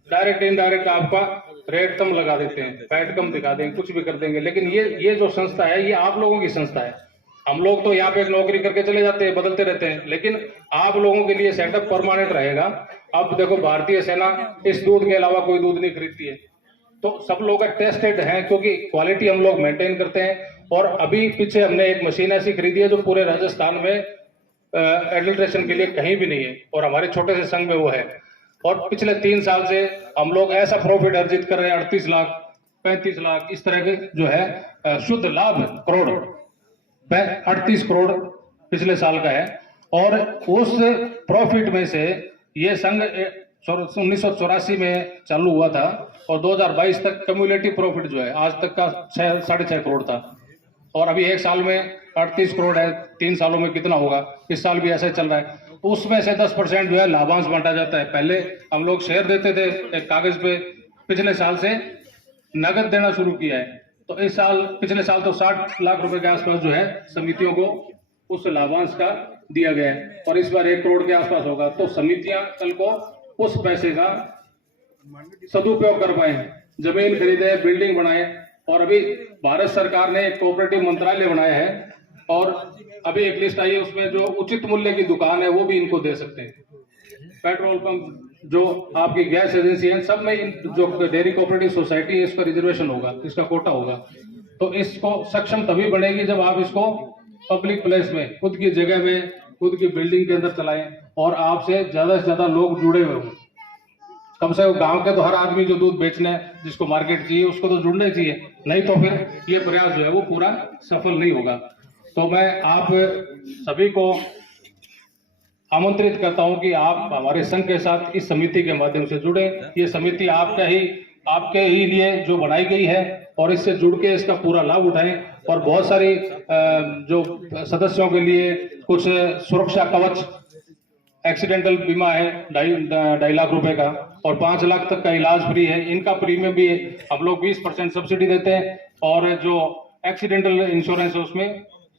डायरेक्ट इनडायरेक्ट आपका रेट कम लगा देते हैं, फैट कम दिखा देंगे, कुछ भी कर देंगे। लेकिन ये जो संस्था है ये आप लोगों की संस्था है। हम लोग तो यहाँ पे नौकरी करके चले जाते हैं, बदलते रहते हैं, लेकिन आप लोगों के लिए सेटअप परमानेंट रहेगा। अब देखो भारतीय सेना इस दूध के अलावा कोई दूध नहीं खरीदती है, तो सब लोग टेस्टेड हैं क्योंकि क्वालिटी हम लोग मेंटेन करते हैं। और अभी पीछे हमने एक मशीन ऐसी खरीदी है जो पूरे राजस्थान में एडल्ट्रेशन के लिए कहीं भी नहीं है और हमारे छोटे से संघ में वो है। और पिछले 3 साल से हम लोग ऐसा प्रॉफिट अर्जित कर रहे हैं, 38 लाख 35 लाख इस तरह के जो है शुद्ध लाभ करोड़ 38 करोड़ पिछले साल का है। और उस प्रॉफिट में से ये संघ 1984 में चालू हुआ था और 2022 तक कम्युलेटिव प्रॉफिट जो है आज तक का 6.5 करोड़ था। और अभी एक साल में 38 करोड़ है, 3 सालों में कितना होगा, इस साल भी ऐसे चल रहा है। उसमें से 10% जो है लाभांश बांटा जाता है। पहले हम लोग शेयर देते थे एक कागज पे, पिछले साल से नगद देना शुरू किया है। तो इस साल, पिछले साल तो 60 लाख रुपए के आसपास जो है समितियों को उस लाभांश का दिया गया है और इस बार 1 करोड़ के आसपास होगा। तो समितियां कल को उस पैसे का सदुपयोग कर पाए, जमीन खरीदे, बिल्डिंग बनाए। और अभी भारत सरकार ने एक कोऑपरेटिव मंत्रालय बनाया है और अभी एक लिस्ट आई है, उसमें जो उचित मूल्य की दुकान है वो भी इनको दे सकते हैं। पेट्रोल पंप, जो आपकी गैस एजेंसी है, सब में जो डेयरी कोऑपरेटिव सोसाइटी है इसका रिजर्वेशन होगा, इसका कोटा होगा। तो इसको सक्षम तभी बनेगी जब आप इसको पब्लिक प्लेस में, खुद की जगह में, खुद की बिल्डिंग के अंदर चलाएं और आपसे ज्यादा से ज्यादा लोग जुड़े हुए हों। कम से कम गांव के तो हर आदमी जो दूध बेचने जिसको मार्केट चाहिए उसको तो जुड़ना ही चाहिए, नहीं तो फिर ये प्रयास जो है वो पूरा सफल नहीं होगा। तो मैं आप सभी को आमंत्रित करता हूं कि आप हमारे संघ के साथ इस समिति के माध्यम से जुड़े। ये समिति आपके ही लिए जो बनाई गई है और इससे जुड़ के इसका पूरा लाभ उठाएं। और बहुत सारी जो सदस्यों के लिए कुछ सुरक्षा कवच, एक्सीडेंटल बीमा है 2.5 लाख रुपए का और 5 लाख तक का इलाज फ्री है। इनका प्रीमियम भी हम लोग 20% सब्सिडी देते हैं और जो एक्सीडेंटल इंश्योरेंस है उसमें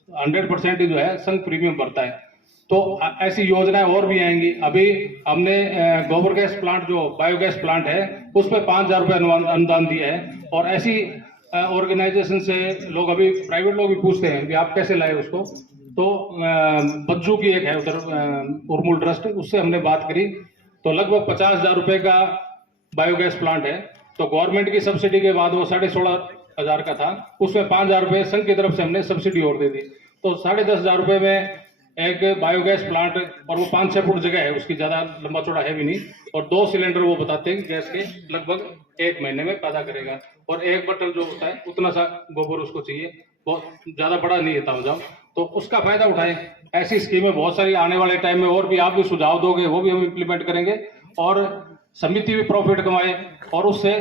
100% जो है संघ प्रीमियम भरता है। तो ऐसी योजनाएं और भी आएंगी। अभी हमने गोबर गैस प्लांट जो बायोगैस प्लांट है उसमें 5,000 रुपये अनुदान दिया है। और ऐसी ऑर्गेनाइजेशन से लोग, अभी प्राइवेट लोग भी पूछते हैं कि आप कैसे लाए उसको, तो बज्जू की एक है उधर उर्मुल ट्रस्ट, उससे हमने बात करी तो लगभग 50,000 रुपये का बायोगैस प्लांट है। तो गवर्नमेंट की सब्सिडी के बाद वो 16,500 का था, उसमें 5,000 रुपये संघ की तरफ से हमने सब्सिडी और दे दी। तो 10,500 रुपये में एक बायोगैस प्लांट, और वो 5-6 फुट जगह है उसकी, ज्यादा लंबा चौड़ा है भी नहीं, और 2 सिलेंडर वो बताते हैं कि गैस के लगभग 1 महीने में पैदा करेगा। और 1 बटन जो होता है उतना सा गोबर उसको चाहिए, बहुत ज्यादा बड़ा नहीं है तामझाम, तो उसका फायदा उठाएं। ऐसी स्कीमें बहुत सारी आने वाले टाइम में और भी आप भी सुझाव दोगे वो भी हम इम्प्लीमेंट करेंगे और समिति भी प्रॉफिट कमाए और उससे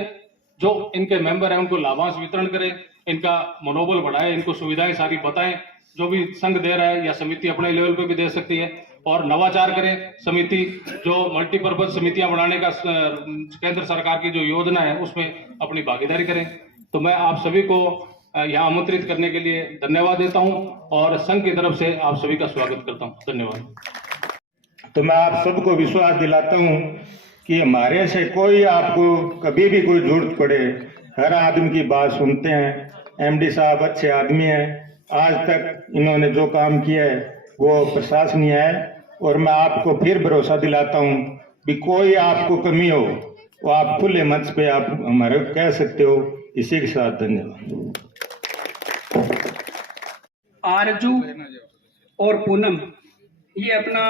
जो इनके मेंबर हैं उनको लाभांश वितरण करें, इनका मनोबल बढ़ाए, इनको सुविधाएं सारी बताएं जो भी संघ दे रहा है या समिति अपने लेवल पे भी दे सकती है। और नवाचार करें समिति, जो मल्टीपर्पज समितियां बनाने का केंद्र सरकार की जो योजना है उसमें अपनी भागीदारी करें। तो मैं आप सभी को यहाँ आमंत्रित करने के लिए धन्यवाद देता हूँ और संघ की तरफ से आप सभी का स्वागत करता हूँ। धन्यवाद। तो मैं आप सबको विश्वास दिलाता हूँ कि हमारे से कोई आपको कभी भी कोई जरूरत पड़े, हर आदमी की बात सुनते हैं। एमडी साहब अच्छे आदमी हैं, आज तक इन्होंने जो काम किया है वो प्रशंसनीय है और मैं आपको फिर भरोसा दिलाता हूँ कि कोई आपको कमी हो वो आप खुले मंच पे आप हमारे कह सकते हो। इसी के साथ धन्यवाद। आरजू और पूनम ये अपना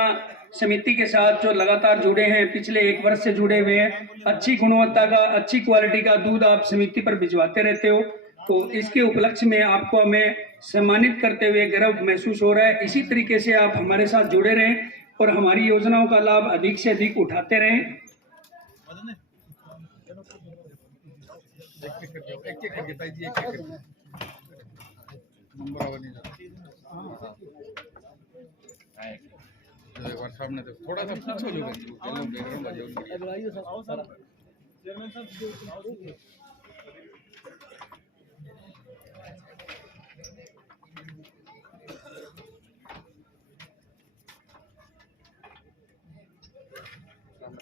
समिति के साथ जो लगातार जुड़े हैं, पिछले 1 वर्ष से जुड़े हुए हैं, अच्छी गुणवत्ता का, अच्छी क्वालिटी का दूध आप समिति पर भिजवाते रहते हो, तो इसके उपलक्ष्य में आपको हमें सम्मानित करते हुए गर्व महसूस हो रहा है। इसी तरीके से आप हमारे साथ जुड़े रहें और हमारी योजनाओं का लाभ अधिक से अधिक उठाते रहें। एक बार सामने तो थोड़ा सा पीछे हो जाओ, बैकग्राउंड आ जाओ।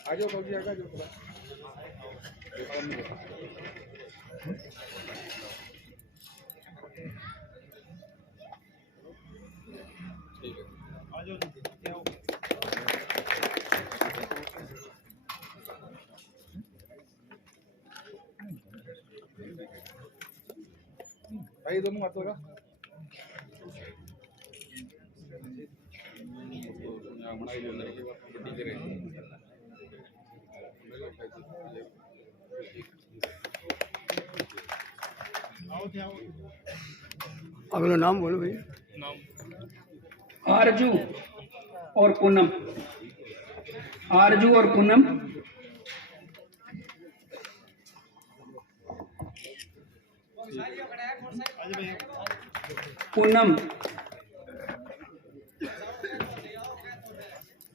आ जाओ बाबू, आ जाओ थोड़ा। ठीक है, आ जाओ। आई दोनों हाथों का बनाई जो अंदर की बड्डी करे अगला नाम बोलो भैया। आरजू और पूनम, आरजू और पूनम पूनम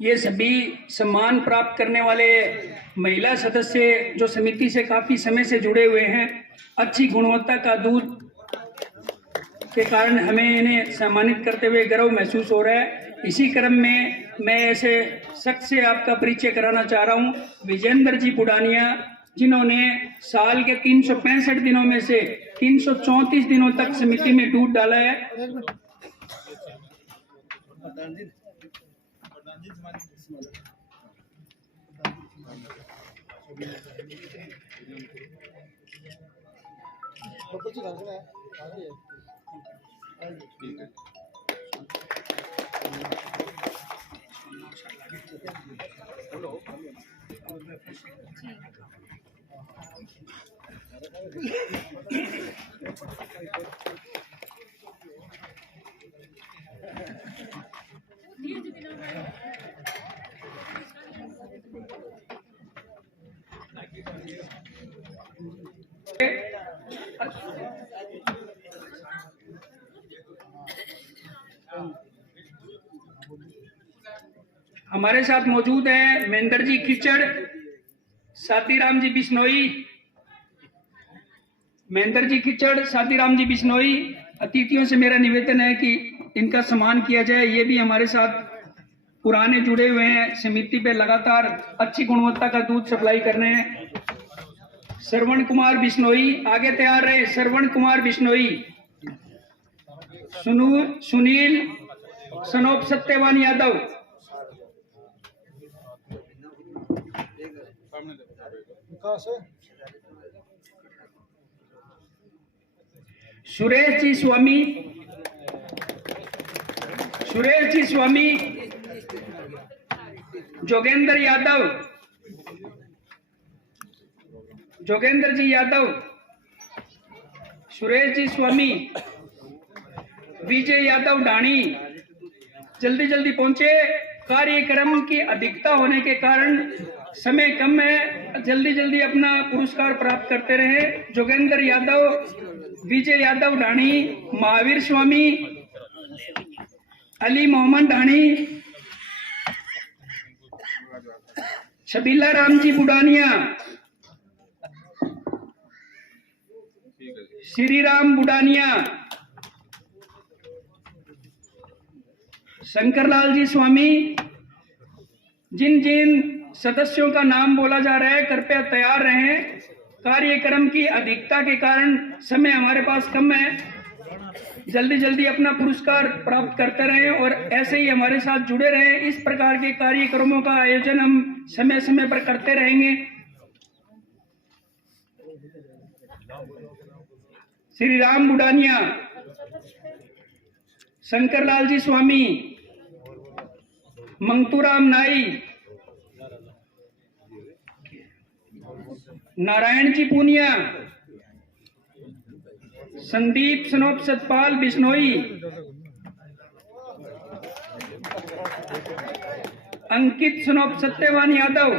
ये सभी सम्मान प्राप्त करने वाले महिला सदस्य जो समिति से काफी समय से जुड़े हुए हैं। अच्छी गुणवत्ता का दूध के कारण हमें इन्हें सम्मानित करते हुए गर्व महसूस हो रहा है। इसी क्रम में मैं ऐसे शख्स से आपका परिचय कराना चाह रहा हूं, विजेंद्र जी पुडानिया, जिन्होंने साल के 365 दिनों में से 334 दिनों तक समिति में दूध डाला है। हमारे साथ मौजूद हैं महेंद्र जी खिचड़, सातीराम जी बिश्नोई। महेंद्र जी खिचड़, सातीराम जी बिश्नोई, अतिथियों से मेरा निवेदन है कि इनका सम्मान किया जाए। ये भी हमारे साथ पुराने जुड़े हुए हैं, समिति पे लगातार अच्छी गुणवत्ता का दूध सप्लाई कर रहे हैं। श्रवण कुमार बिश्नोई आगे तैयार रहे। श्रवण कुमार बिश्नोई, सुनील सनोप सत्यवान यादव, सुरेश जी स्वामी, जोगेंद्र जी यादव, सुरेश जी स्वामी, विजय यादव ढाणी। जल्दी जल्दी पहुंचे, कार्यक्रम की अधिकता होने के कारण समय कम है, जल्दी जल्दी अपना पुरस्कार प्राप्त करते रहे। जोगेंद्र यादव, विजय यादव ढाणी, महावीर स्वामी, अली मोहम्मद ढाणी, छबीला राम जी बुडानिया, श्री राम बुडानिया, शंकरलाल जी स्वामी। जिन जिन सदस्यों का नाम बोला जा रहा है कृपया तैयार रहें। कार्यक्रम की अधिकता के कारण समय हमारे पास कम है, जल्दी जल्दी अपना पुरस्कार प्राप्त करते रहें और ऐसे ही हमारे साथ जुड़े रहें। इस प्रकार के कार्यक्रमों का आयोजन हम समय समय पर करते रहेंगे। श्री राम बुडानिया, शंकरलाल जी स्वामी, मंगतूराम नाई, नारायण जी पूनिया, संदीप सनोप सतपाल बिश्नोई, अंकित सनोप सत्यवान यादव,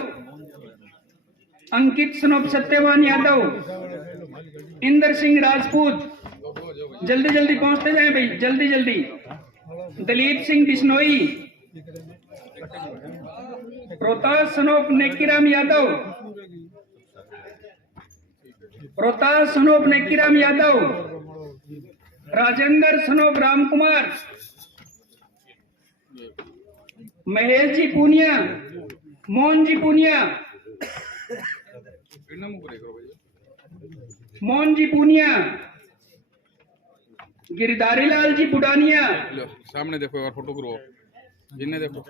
इंदर सिंह राजपूत। जल्दी जल्दी पहुंचते जाएं भाई, जल्दी जल्दी। दलीप सिंह बिश्नोई, रोहतास सनोप नेकीराम यादव, राजेंद्र सनोप रामकुमार, महेश जी पूनिया, मोहन जी पूनिया, गिरधारी लाल जी बुडानिया, सामने देखो यार, फोटो करो, जिन्हें देखो,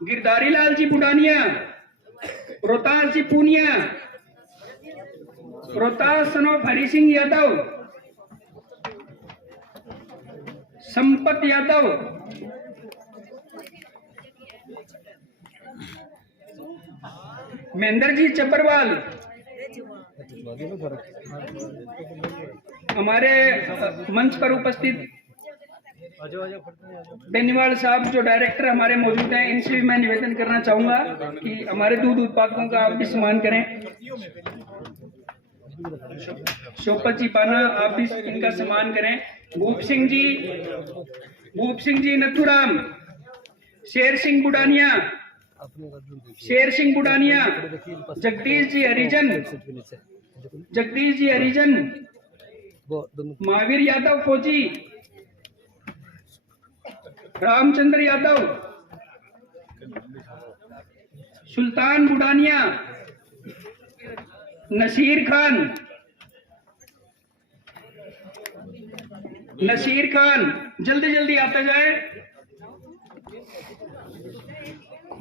गिरधारी लाल जी बुडानिया, रोहतास जी पूनिया, रोहतास सनोप हरि सिंह यादव, संपत यादव, महेंद्र जी चपरवाल, हमारे मंच पर उपस्थित बेनीवाल साहब जो डायरेक्टर हमारे मौजूद हैं, इनसे भी मैं निवेदन करना चाहूंगा कि हमारे दूध उत्पादकों का आप भी सम्मान करें। शोपत जी पाना, आप भी इनका सम्मान करें। भूप सिंह जी नथुराम, शेर सिंह बुडानिया, जगदीश जी हरिजन, महावीर यादव फौजी, रामचंद्र यादव, सुल्तान बुडानिया, नसीर खान, जल्दी जल्दी आते जाए।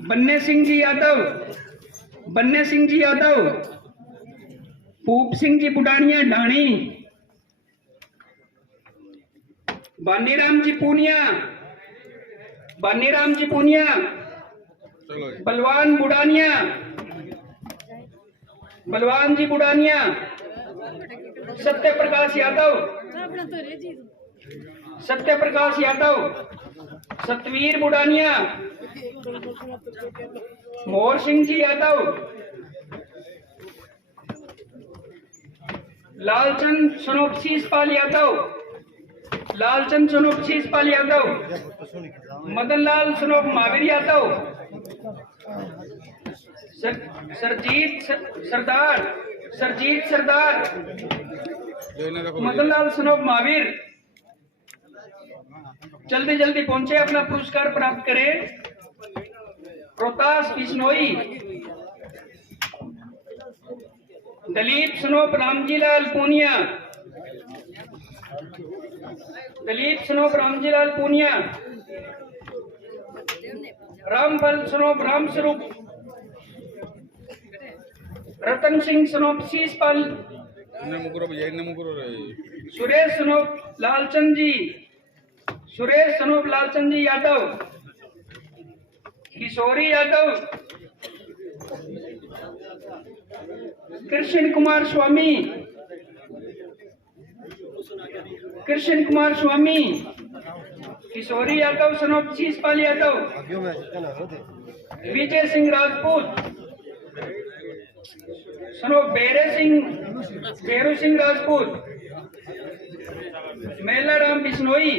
बन्ने सिंह जी यादव, भूप सिंह जी बुडानिया ढाणी, बानीराम जी पूनिया, बलवान जी बुडानिया, सत्य प्रकाश यादव, सत्य प्रकाश यादव, सतवीर बुडानिया, मोहर सिंह जी यादव, लालचंद सोनोपशीष पाल यादव, लालचंद सोनोपशीष पाल यादव, मदनलाल सोनोप महावीर यादव, सरजीत सरदार, मदनलाल सोनोप महावीर, जल्दी जल्दी पहुंचे, अपना पुरस्कार प्राप्त करें। रोहतास बिश्नोई, दलीप सोनोप रामजीलाल पूनिया, दलीप सोनोप रामजीलाल पूनिया, रामबल सोनोप रामस्वरूप, रतन सिंह सोनोप शीशपाल, सुरेश सोनोप लालचंद जी, सुरेश सोनोप लालचंद जी यादव, किशोरी यादव, कृष्ण कुमार स्वामी, कृष्ण कुमार स्वामी, किशोरी यादव सोनोप शीशपाल यादव, विजय सिंह राजपूत, सोनोप बेरू सिंह राजपूत, मेलाराम बिश्नोई,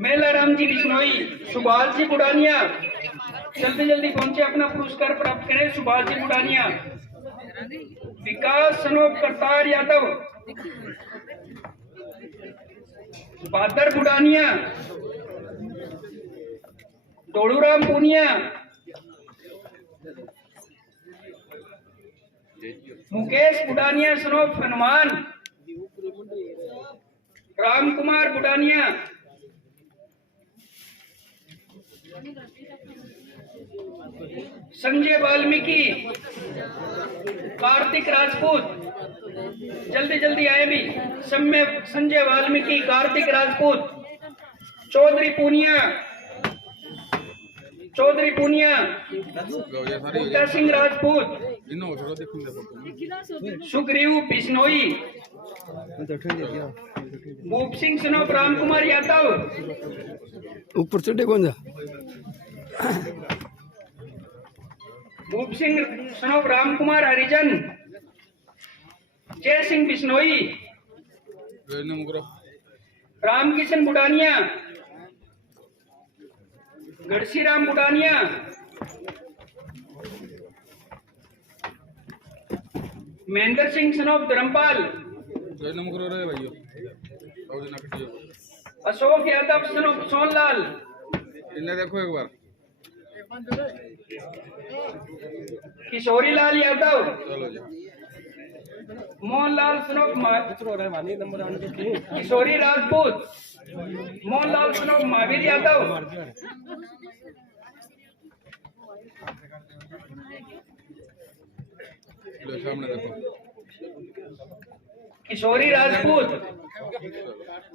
मेलाराम जी बिश्नोई, सुभाष जी बुडानिया, जल्दी जल्दी पहुंचे, अपना पुरस्कार प्राप्त करें। सुभाष जी बुडानिया, विकास सनोप करतार यादव, बहादुर बुडानिया, डोड़ूराम पूनिया, मुकेश बुडानिया सनोप हनुमान, राम कुमार बुडानिया, संजय वाल्मीकि, कार्तिक राजपूत, जल्दी जल्दी आए भी, संजय वाल्मीकि, कार्तिक राजपूत, चौधरी पूनिया, बूटा सिंह राजपूत, सुग्रीव बिश्नोई, भूप सिंह सनोप राम कुमार यादव, ऊपर चढ़े कौन जा, भूप सिंह सनोप राम कुमार हरिजन, जय सिंह बिश्नोई, रामकिशन बुडानिया, गढ़सी राम बुडानिया, महेंद्र सिंह सनोप धर्मपाल, अशोक यादव सनोप सोनलाल, इन्हें देखो एक बार, किशोरी लाल यादव, मोहनलाल सनोप किशोरी राजपूत, मोहनलाल सनोप महावीर यादव, सामने देखो, किशोरी राजपूत।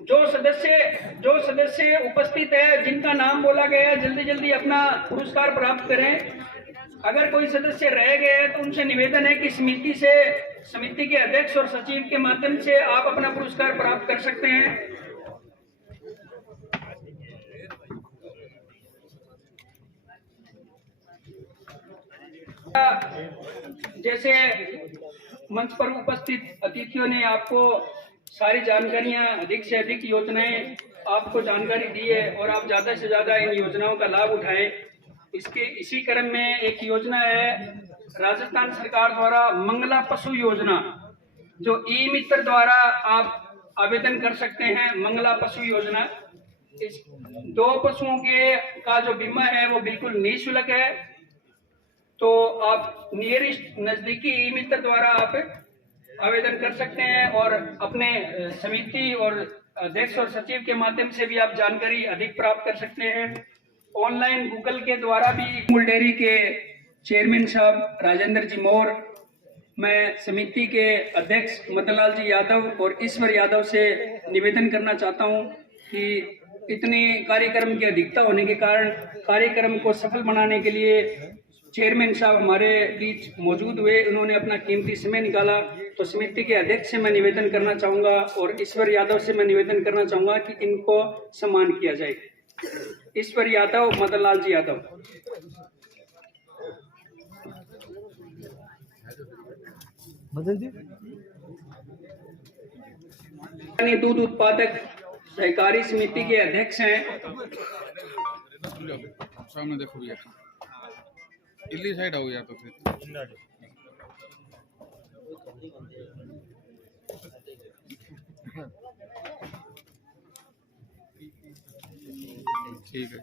जो सदस्य उपस्थित है, जिनका नाम बोला गया है, जल्दी जल्दी अपना पुरस्कार प्राप्त करें। अगर कोई सदस्य रह गए तो उनसे निवेदन है कि समिति के अध्यक्ष और सचिव के माध्यम से आप अपना पुरस्कार प्राप्त कर सकते हैं। जैसे मंच पर उपस्थित अतिथियों ने आपको सारी जानकारियां, अधिक से अधिक योजनाएं आपको जानकारी दी है और आप ज्यादा से ज्यादा इन योजनाओं का लाभ उठाएं। इसी क्रम में एक योजना है राजस्थान सरकार द्वारा मंगला पशु योजना, जो ई मित्र द्वारा आप आवेदन कर सकते हैं। मंगला पशु योजना, इस 2 पशुओं का जो बीमा है वो बिल्कुल निःशुल्क है। तो आप नियरेस्ट नजदीकी ई मित्र द्वारा आप आवेदन कर सकते हैं और अपने समिति और अध्यक्ष और सचिव के माध्यम से भी आप जानकारी अधिक प्राप्त कर सकते हैं। ऑनलाइन गूगल के द्वारा भी अमूल डेयरी के चेयरमैन साहब राजेंद्र जी मौर्य, मैं समिति के अध्यक्ष मदनलाल जी यादव और ईश्वर यादव से निवेदन करना चाहता हूं कि इतने कार्यक्रम की अधिकता होने के कारण कार्यक्रम को सफल बनाने के लिए चेयरमैन साहब हमारे बीच मौजूद हुए, उन्होंने अपना कीमती समय निकाला। तो समिति के अध्यक्ष से मैं निवेदन करना चाहूँगा और ईश्वर यादव से मैं निवेदन करना चाहूँगा कि इनको सम्मान किया जाए। ईश्वर यादव, मदन लाल जी यादव। दूध उत्पादक सहकारी समिति के अध्यक्ष हैं। सामने देखो भैया, इल्ली साइड हो गया तो फिर ठीक है।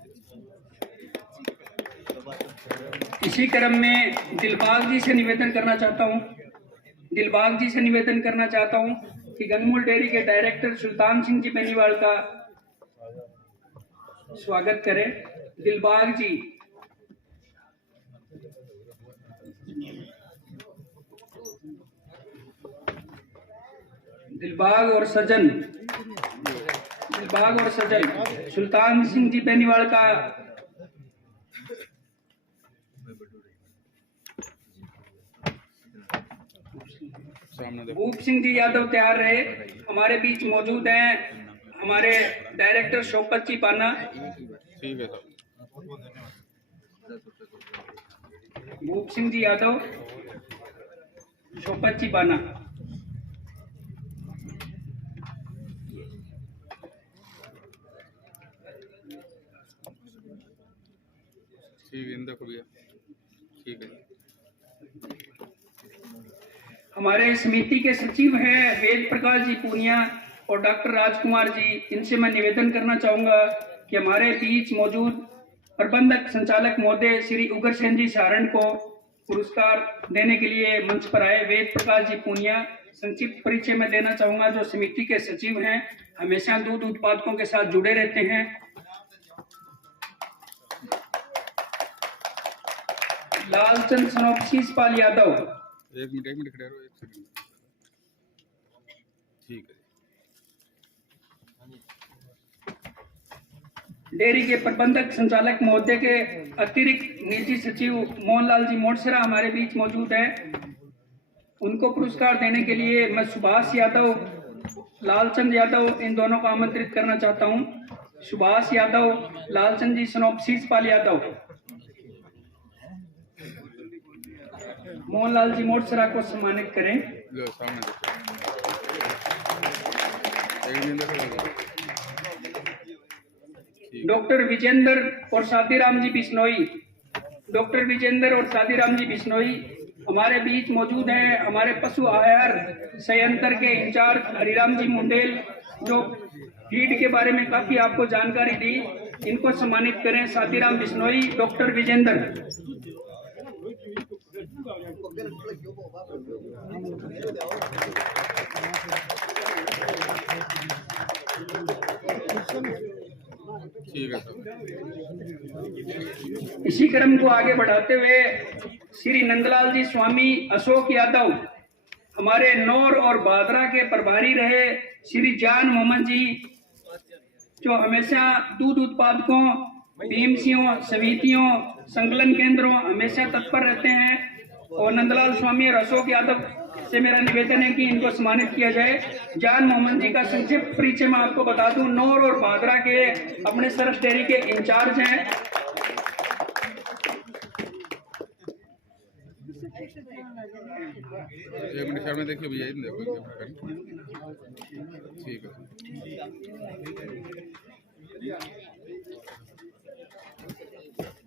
इसी क्रम में दिलबाग जी से निवेदन करना चाहता हूं कि गंगमूल डेयरी के डायरेक्टर सुल्तान सिंह जी बेनीवाल का स्वागत करें। दिलबाग जी, दिलबाग और सजन सुल्तान सिंह जी बेनीवाल का भूप सिंह जी यादव तैयार रहे। हमारे बीच मौजूद हैं हमारे डायरेक्टर शौकत जी पाना। ठीक है सर। भूप सिंह जी यादव, शौकत जी पाना। ठीक है, देखो भैया, ठीक है। हमारे समिति के सचिव हैं वेद प्रकाश जी पूनिया और डॉक्टर राजकुमार जी। इनसे मैं निवेदन करना चाहूँगा कि हमारे बीच मौजूद प्रबंधक संचालक महोदय श्री उग्रसेन जी सारण को पुरस्कार देने के लिए मंच पर आए। वेद प्रकाश जी पूनिया, संक्षिप्त परिचय में देना चाहूँगा, जो समिति के सचिव हैं, हमेशा दूध उत्पादकों के साथ जुड़े रहते हैं। लालचंद सनोपशीष पाल यादव। एक मिनट खड़े रहो, एक सेकंड। ठीक है। डेयरी के प्रबंधक संचालक महोदय के अतिरिक्त निजी सचिव मोहनलाल जी मोटसरा हमारे बीच मौजूद है। उनको पुरस्कार देने के लिए मैं सुभाष यादव, लालचंद यादव, इन दोनों को आमंत्रित करना चाहता हूं। सुभाष यादव, लालचंद जी सनोपशीष पाल यादव, मोहनलाल जी मोटसरा को सम्मानित करें। लो सामने देखो। डॉक्टर विजेंद्र और सादीराम जी बिश्नोई, डॉक्टर विजेंद्र और सादीराम जी बिश्नोई हमारे बीच मौजूद हैं। हमारे पशु आहार संयंत्र के इंचार्ज हरिराम जी मुंडेल, जो फीड के बारे में काफी आपको जानकारी दी, इनको सम्मानित करें। सादीराम बिश्नोई, डॉक्टर विजेंद्र। ठीक है। इसी क्रम को आगे बढ़ाते हुए श्री नंदलाल जी स्वामी अशोक यादव, हमारे नौर और बादरा के प्रभारी रहे। श्री जान मोहम्मद जी, जो हमेशा दूध उत्पादकों, बीएमसीओं, समितियों, संकलन केंद्रों हमेशा तत्पर रहते हैं। और नंदलाल स्वामी और अशोक यादव से मेरा निवेदन है कि इनको सम्मानित किया जाए। जान मोहम्मद जी का संक्षिप्त परिचय मैं आपको बता दूं, नौर और बादरा के अपने सरस डेयरी के इंचार्ज हैं। एक मिनट सामने देखिए भैया, देखो। ठीक है।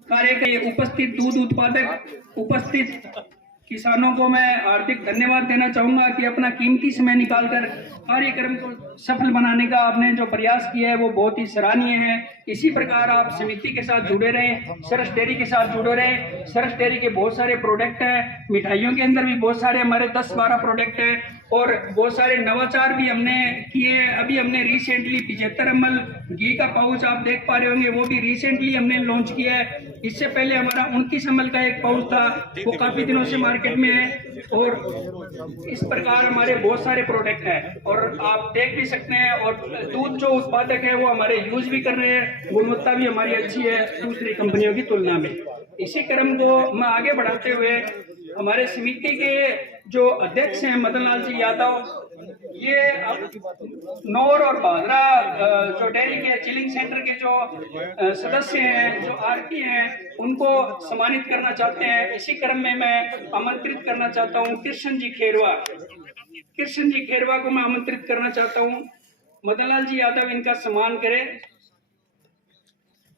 कार्य के उपस्थित दूध उत्पादक, उपस्थित किसानों को मैं हार्दिक धन्यवाद देना चाहूंगा कि अपना कीमती समय निकालकर कार्यक्रम को सफल बनाने का आपने जो प्रयास किया है वो बहुत ही सराहनीय है। इसी प्रकार आप समिति के साथ जुड़े रहें, सरस डेयरी के साथ जुड़े रहें। सरस डेयरी के बहुत सारे प्रोडक्ट हैं, मिठाइयों के अंदर भी बहुत सारे हमारे 10-12 प्रोडक्ट हैं और बहुत सारे नवाचार भी हमने किए। अभी हमने रिसेंटली 75 ml घी का पाउच आप देख पा रहे होंगे, वो भी रिसेंटली हमने लॉन्च किया है। इससे पहले हमारा 29 ml का एक पाउच था, वो काफी दिनों से मार्केट में है। और इस प्रकार हमारे बहुत सारे प्रोडक्ट हैं और आप देख भी सकते हैं। और दूध जो उत्पादक है वो हमारे यूज भी कर रहे हैं, गुणवत्ता भी हमारी अच्छी है दूसरी कंपनियों की तुलना में। इसी क्रम को मैं आगे बढ़ाते हुए हमारे समिति के जो अध्यक्ष हैं मदन लाल जी यादव, ये अब नौर और भादरा जो डेयरी के चिलिंग सेंटर के जो सदस्य हैं, जो आरती हैं, उनको सम्मानित करना चाहते हैं। इसी क्रम में मैं आमंत्रित करना चाहता हूं कृष्ण जी खेरवा को मैं आमंत्रित करना चाहता हूं। मदन लाल जी यादव इनका सम्मान करें।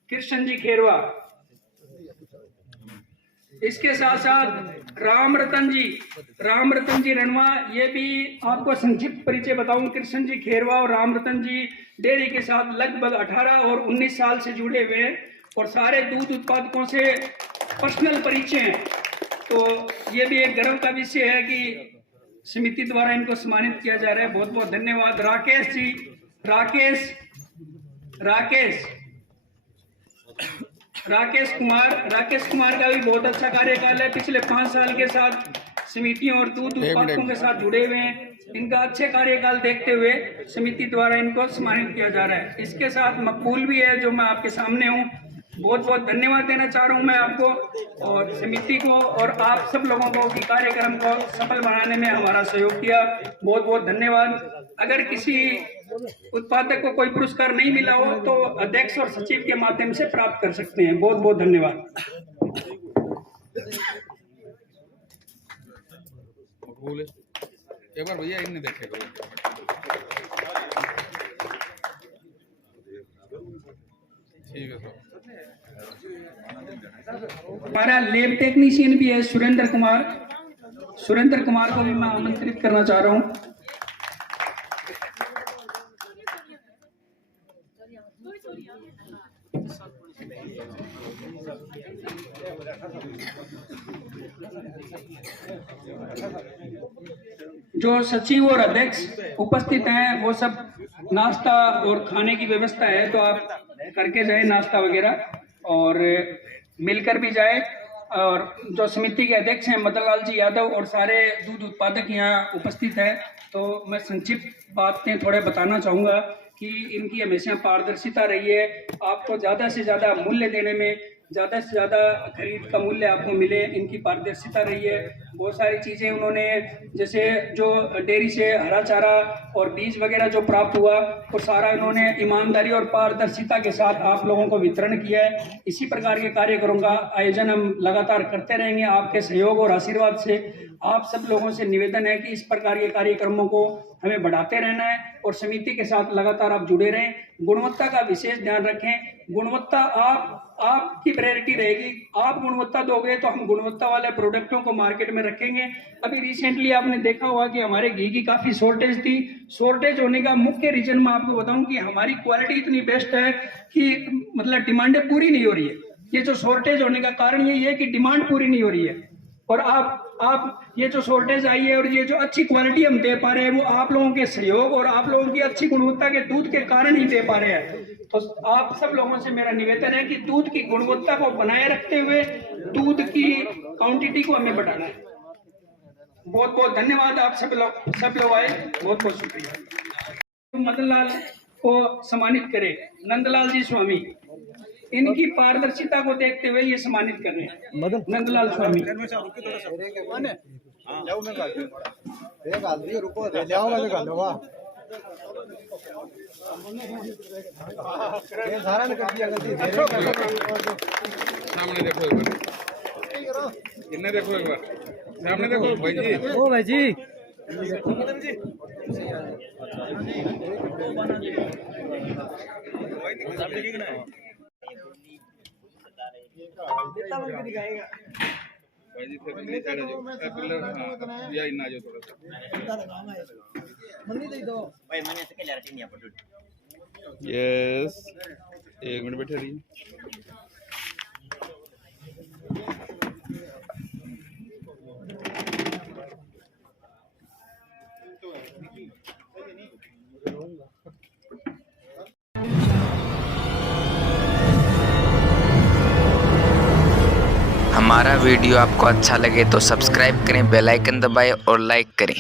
कृष्ण जी खेरवा। इसके साथ साथ राम रतन जी रणवा, ये भी आपको संक्षिप्त परिचय बताऊं। कृष्ण जी खेरवा और राम रतन जी डेयरी के साथ लगभग 18 और 19 साल से जुड़े हुए हैं और सारे दूध उत्पादकों से पर्सनल परिचय हैं। तो ये भी एक गर्व का विषय है कि समिति द्वारा इनको सम्मानित किया जा रहा है। बहुत बहुत धन्यवाद। राकेश जी, राकेश कुमार का भी बहुत अच्छा कार्यकाल है। पिछले 5 साल के साथ समितियों और दूध उत्पादकों के साथ जुड़े हुए हैं। इनका अच्छे कार्यकाल देखते हुए समिति द्वारा इनको सम्मानित किया जा रहा है। इसके साथ मकबूल भी है जो मैं आपके सामने हूँ। बहुत बहुत धन्यवाद देना चाह रहा हूँ मैं आपको और समिति को और आप सब लोगों को कि कार्यक्रम को सफल बनाने में हमारा सहयोग किया। बहुत बहुत धन्यवाद। अगर किसी उत्पादक को कोई पुरस्कार नहीं मिला हो तो अध्यक्ष और सचिव के माध्यम से प्राप्त कर सकते हैं। बहुत बहुत धन्यवाद। एक बार भैया इन्हें देखेगा। ठीक है सर। हमारा लैब टेक्नीशियन भी है सुरेंद्र कुमार को भी मैं आमंत्रित करना चाह रहा हूँ। जो सचिव और अध्यक्ष उपस्थित हैं वो सब नाश्ता और खाने की व्यवस्था है, तो आप करके जाए नाश्ता वगैरह और मिलकर भी जाए। और जो समिति के अध्यक्ष हैं मदन लाल जी यादव और सारे दूध उत्पादक यहाँ उपस्थित हैं, तो मैं संक्षिप्त बातें थोड़े बताना चाहूँगा कि इनकी हमेशा पारदर्शिता रही है। आपको ज़्यादा से ज़्यादा मूल्य देने में, ज़्यादा से ज़्यादा खरीद का मूल्य आपको मिले, इनकी पारदर्शिता रही है। बहुत सारी चीज़ें उन्होंने, जैसे जो डेयरी से हरा चारा और बीज वगैरह जो प्राप्त हुआ वो सारा इन्होंने ईमानदारी और पारदर्शिता के साथ आप लोगों को वितरण किया है। इसी प्रकार के कार्यक्रमों का आयोजन हम लगातार करते रहेंगे आपके सहयोग और आशीर्वाद से। आप सब लोगों से निवेदन है कि इस प्रकार के कार्यक्रमों को हमें बढ़ाते रहना है और समिति के साथ लगातार आप जुड़े रहें। गुणवत्ता का विशेष ध्यान रखें। गुणवत्ता आपकी प्रायोरिटी रहेगी। आप गुणवत्ता दोगे तो हम गुणवत्ता वाले प्रोडक्टों को मार्केट में रखेंगे। अभी रिसेंटली आपने देखा होगा कि हमारे घी की काफ़ी शॉर्टेज थी। शॉर्टेज होने का मुख्य रीजन मैं आपको बताऊं कि हमारी क्वालिटी इतनी बेस्ट है कि मतलब डिमांडें पूरी नहीं हो रही है। ये जो शॉर्टेज होने का कारण यही है कि डिमांड पूरी नहीं हो रही है। और आप ये जो शॉर्टेज आई है और ये जो अच्छी क्वालिटी हम दे पा रहे हैं वो आप लोगों के सहयोग और आप लोगों की अच्छी गुणवत्ता के दूध के कारण ही दे पा रहे हैं। तो आप सब लोगों से मेरा निवेदन है कि दूध की गुणवत्ता को बनाए रखते हुए दूध की क्वांटिटी को हमें बढ़ाना है। बहुत बहुत धन्यवाद। आप सब लोग आए, बहुत बहुत शुक्रिया। मदन लाल को सम्मानित करें। नंदलाल जी स्वामी, इनकी पारदर्शिता को देखते हुए ये सम्मानित कर रहे हैं। नंदलाल स्वामी। सामने देखो एक बार, इन्हें देखो एक बार, सामने देखो भाई जी। ओ भाई जी, भाई जी फिर नीचे आ जाओ, पिलर हां या इन आ जाओ थोड़ा सा। मन्नी दे दो भाई, मन्नी से क्लियरिटी नहीं है। यस, एक मिनट बैठे रहिए। हमारा वीडियो आपको अच्छा लगे तो सब्सक्राइब करें, बेल आइकन दबाएं और लाइक करें।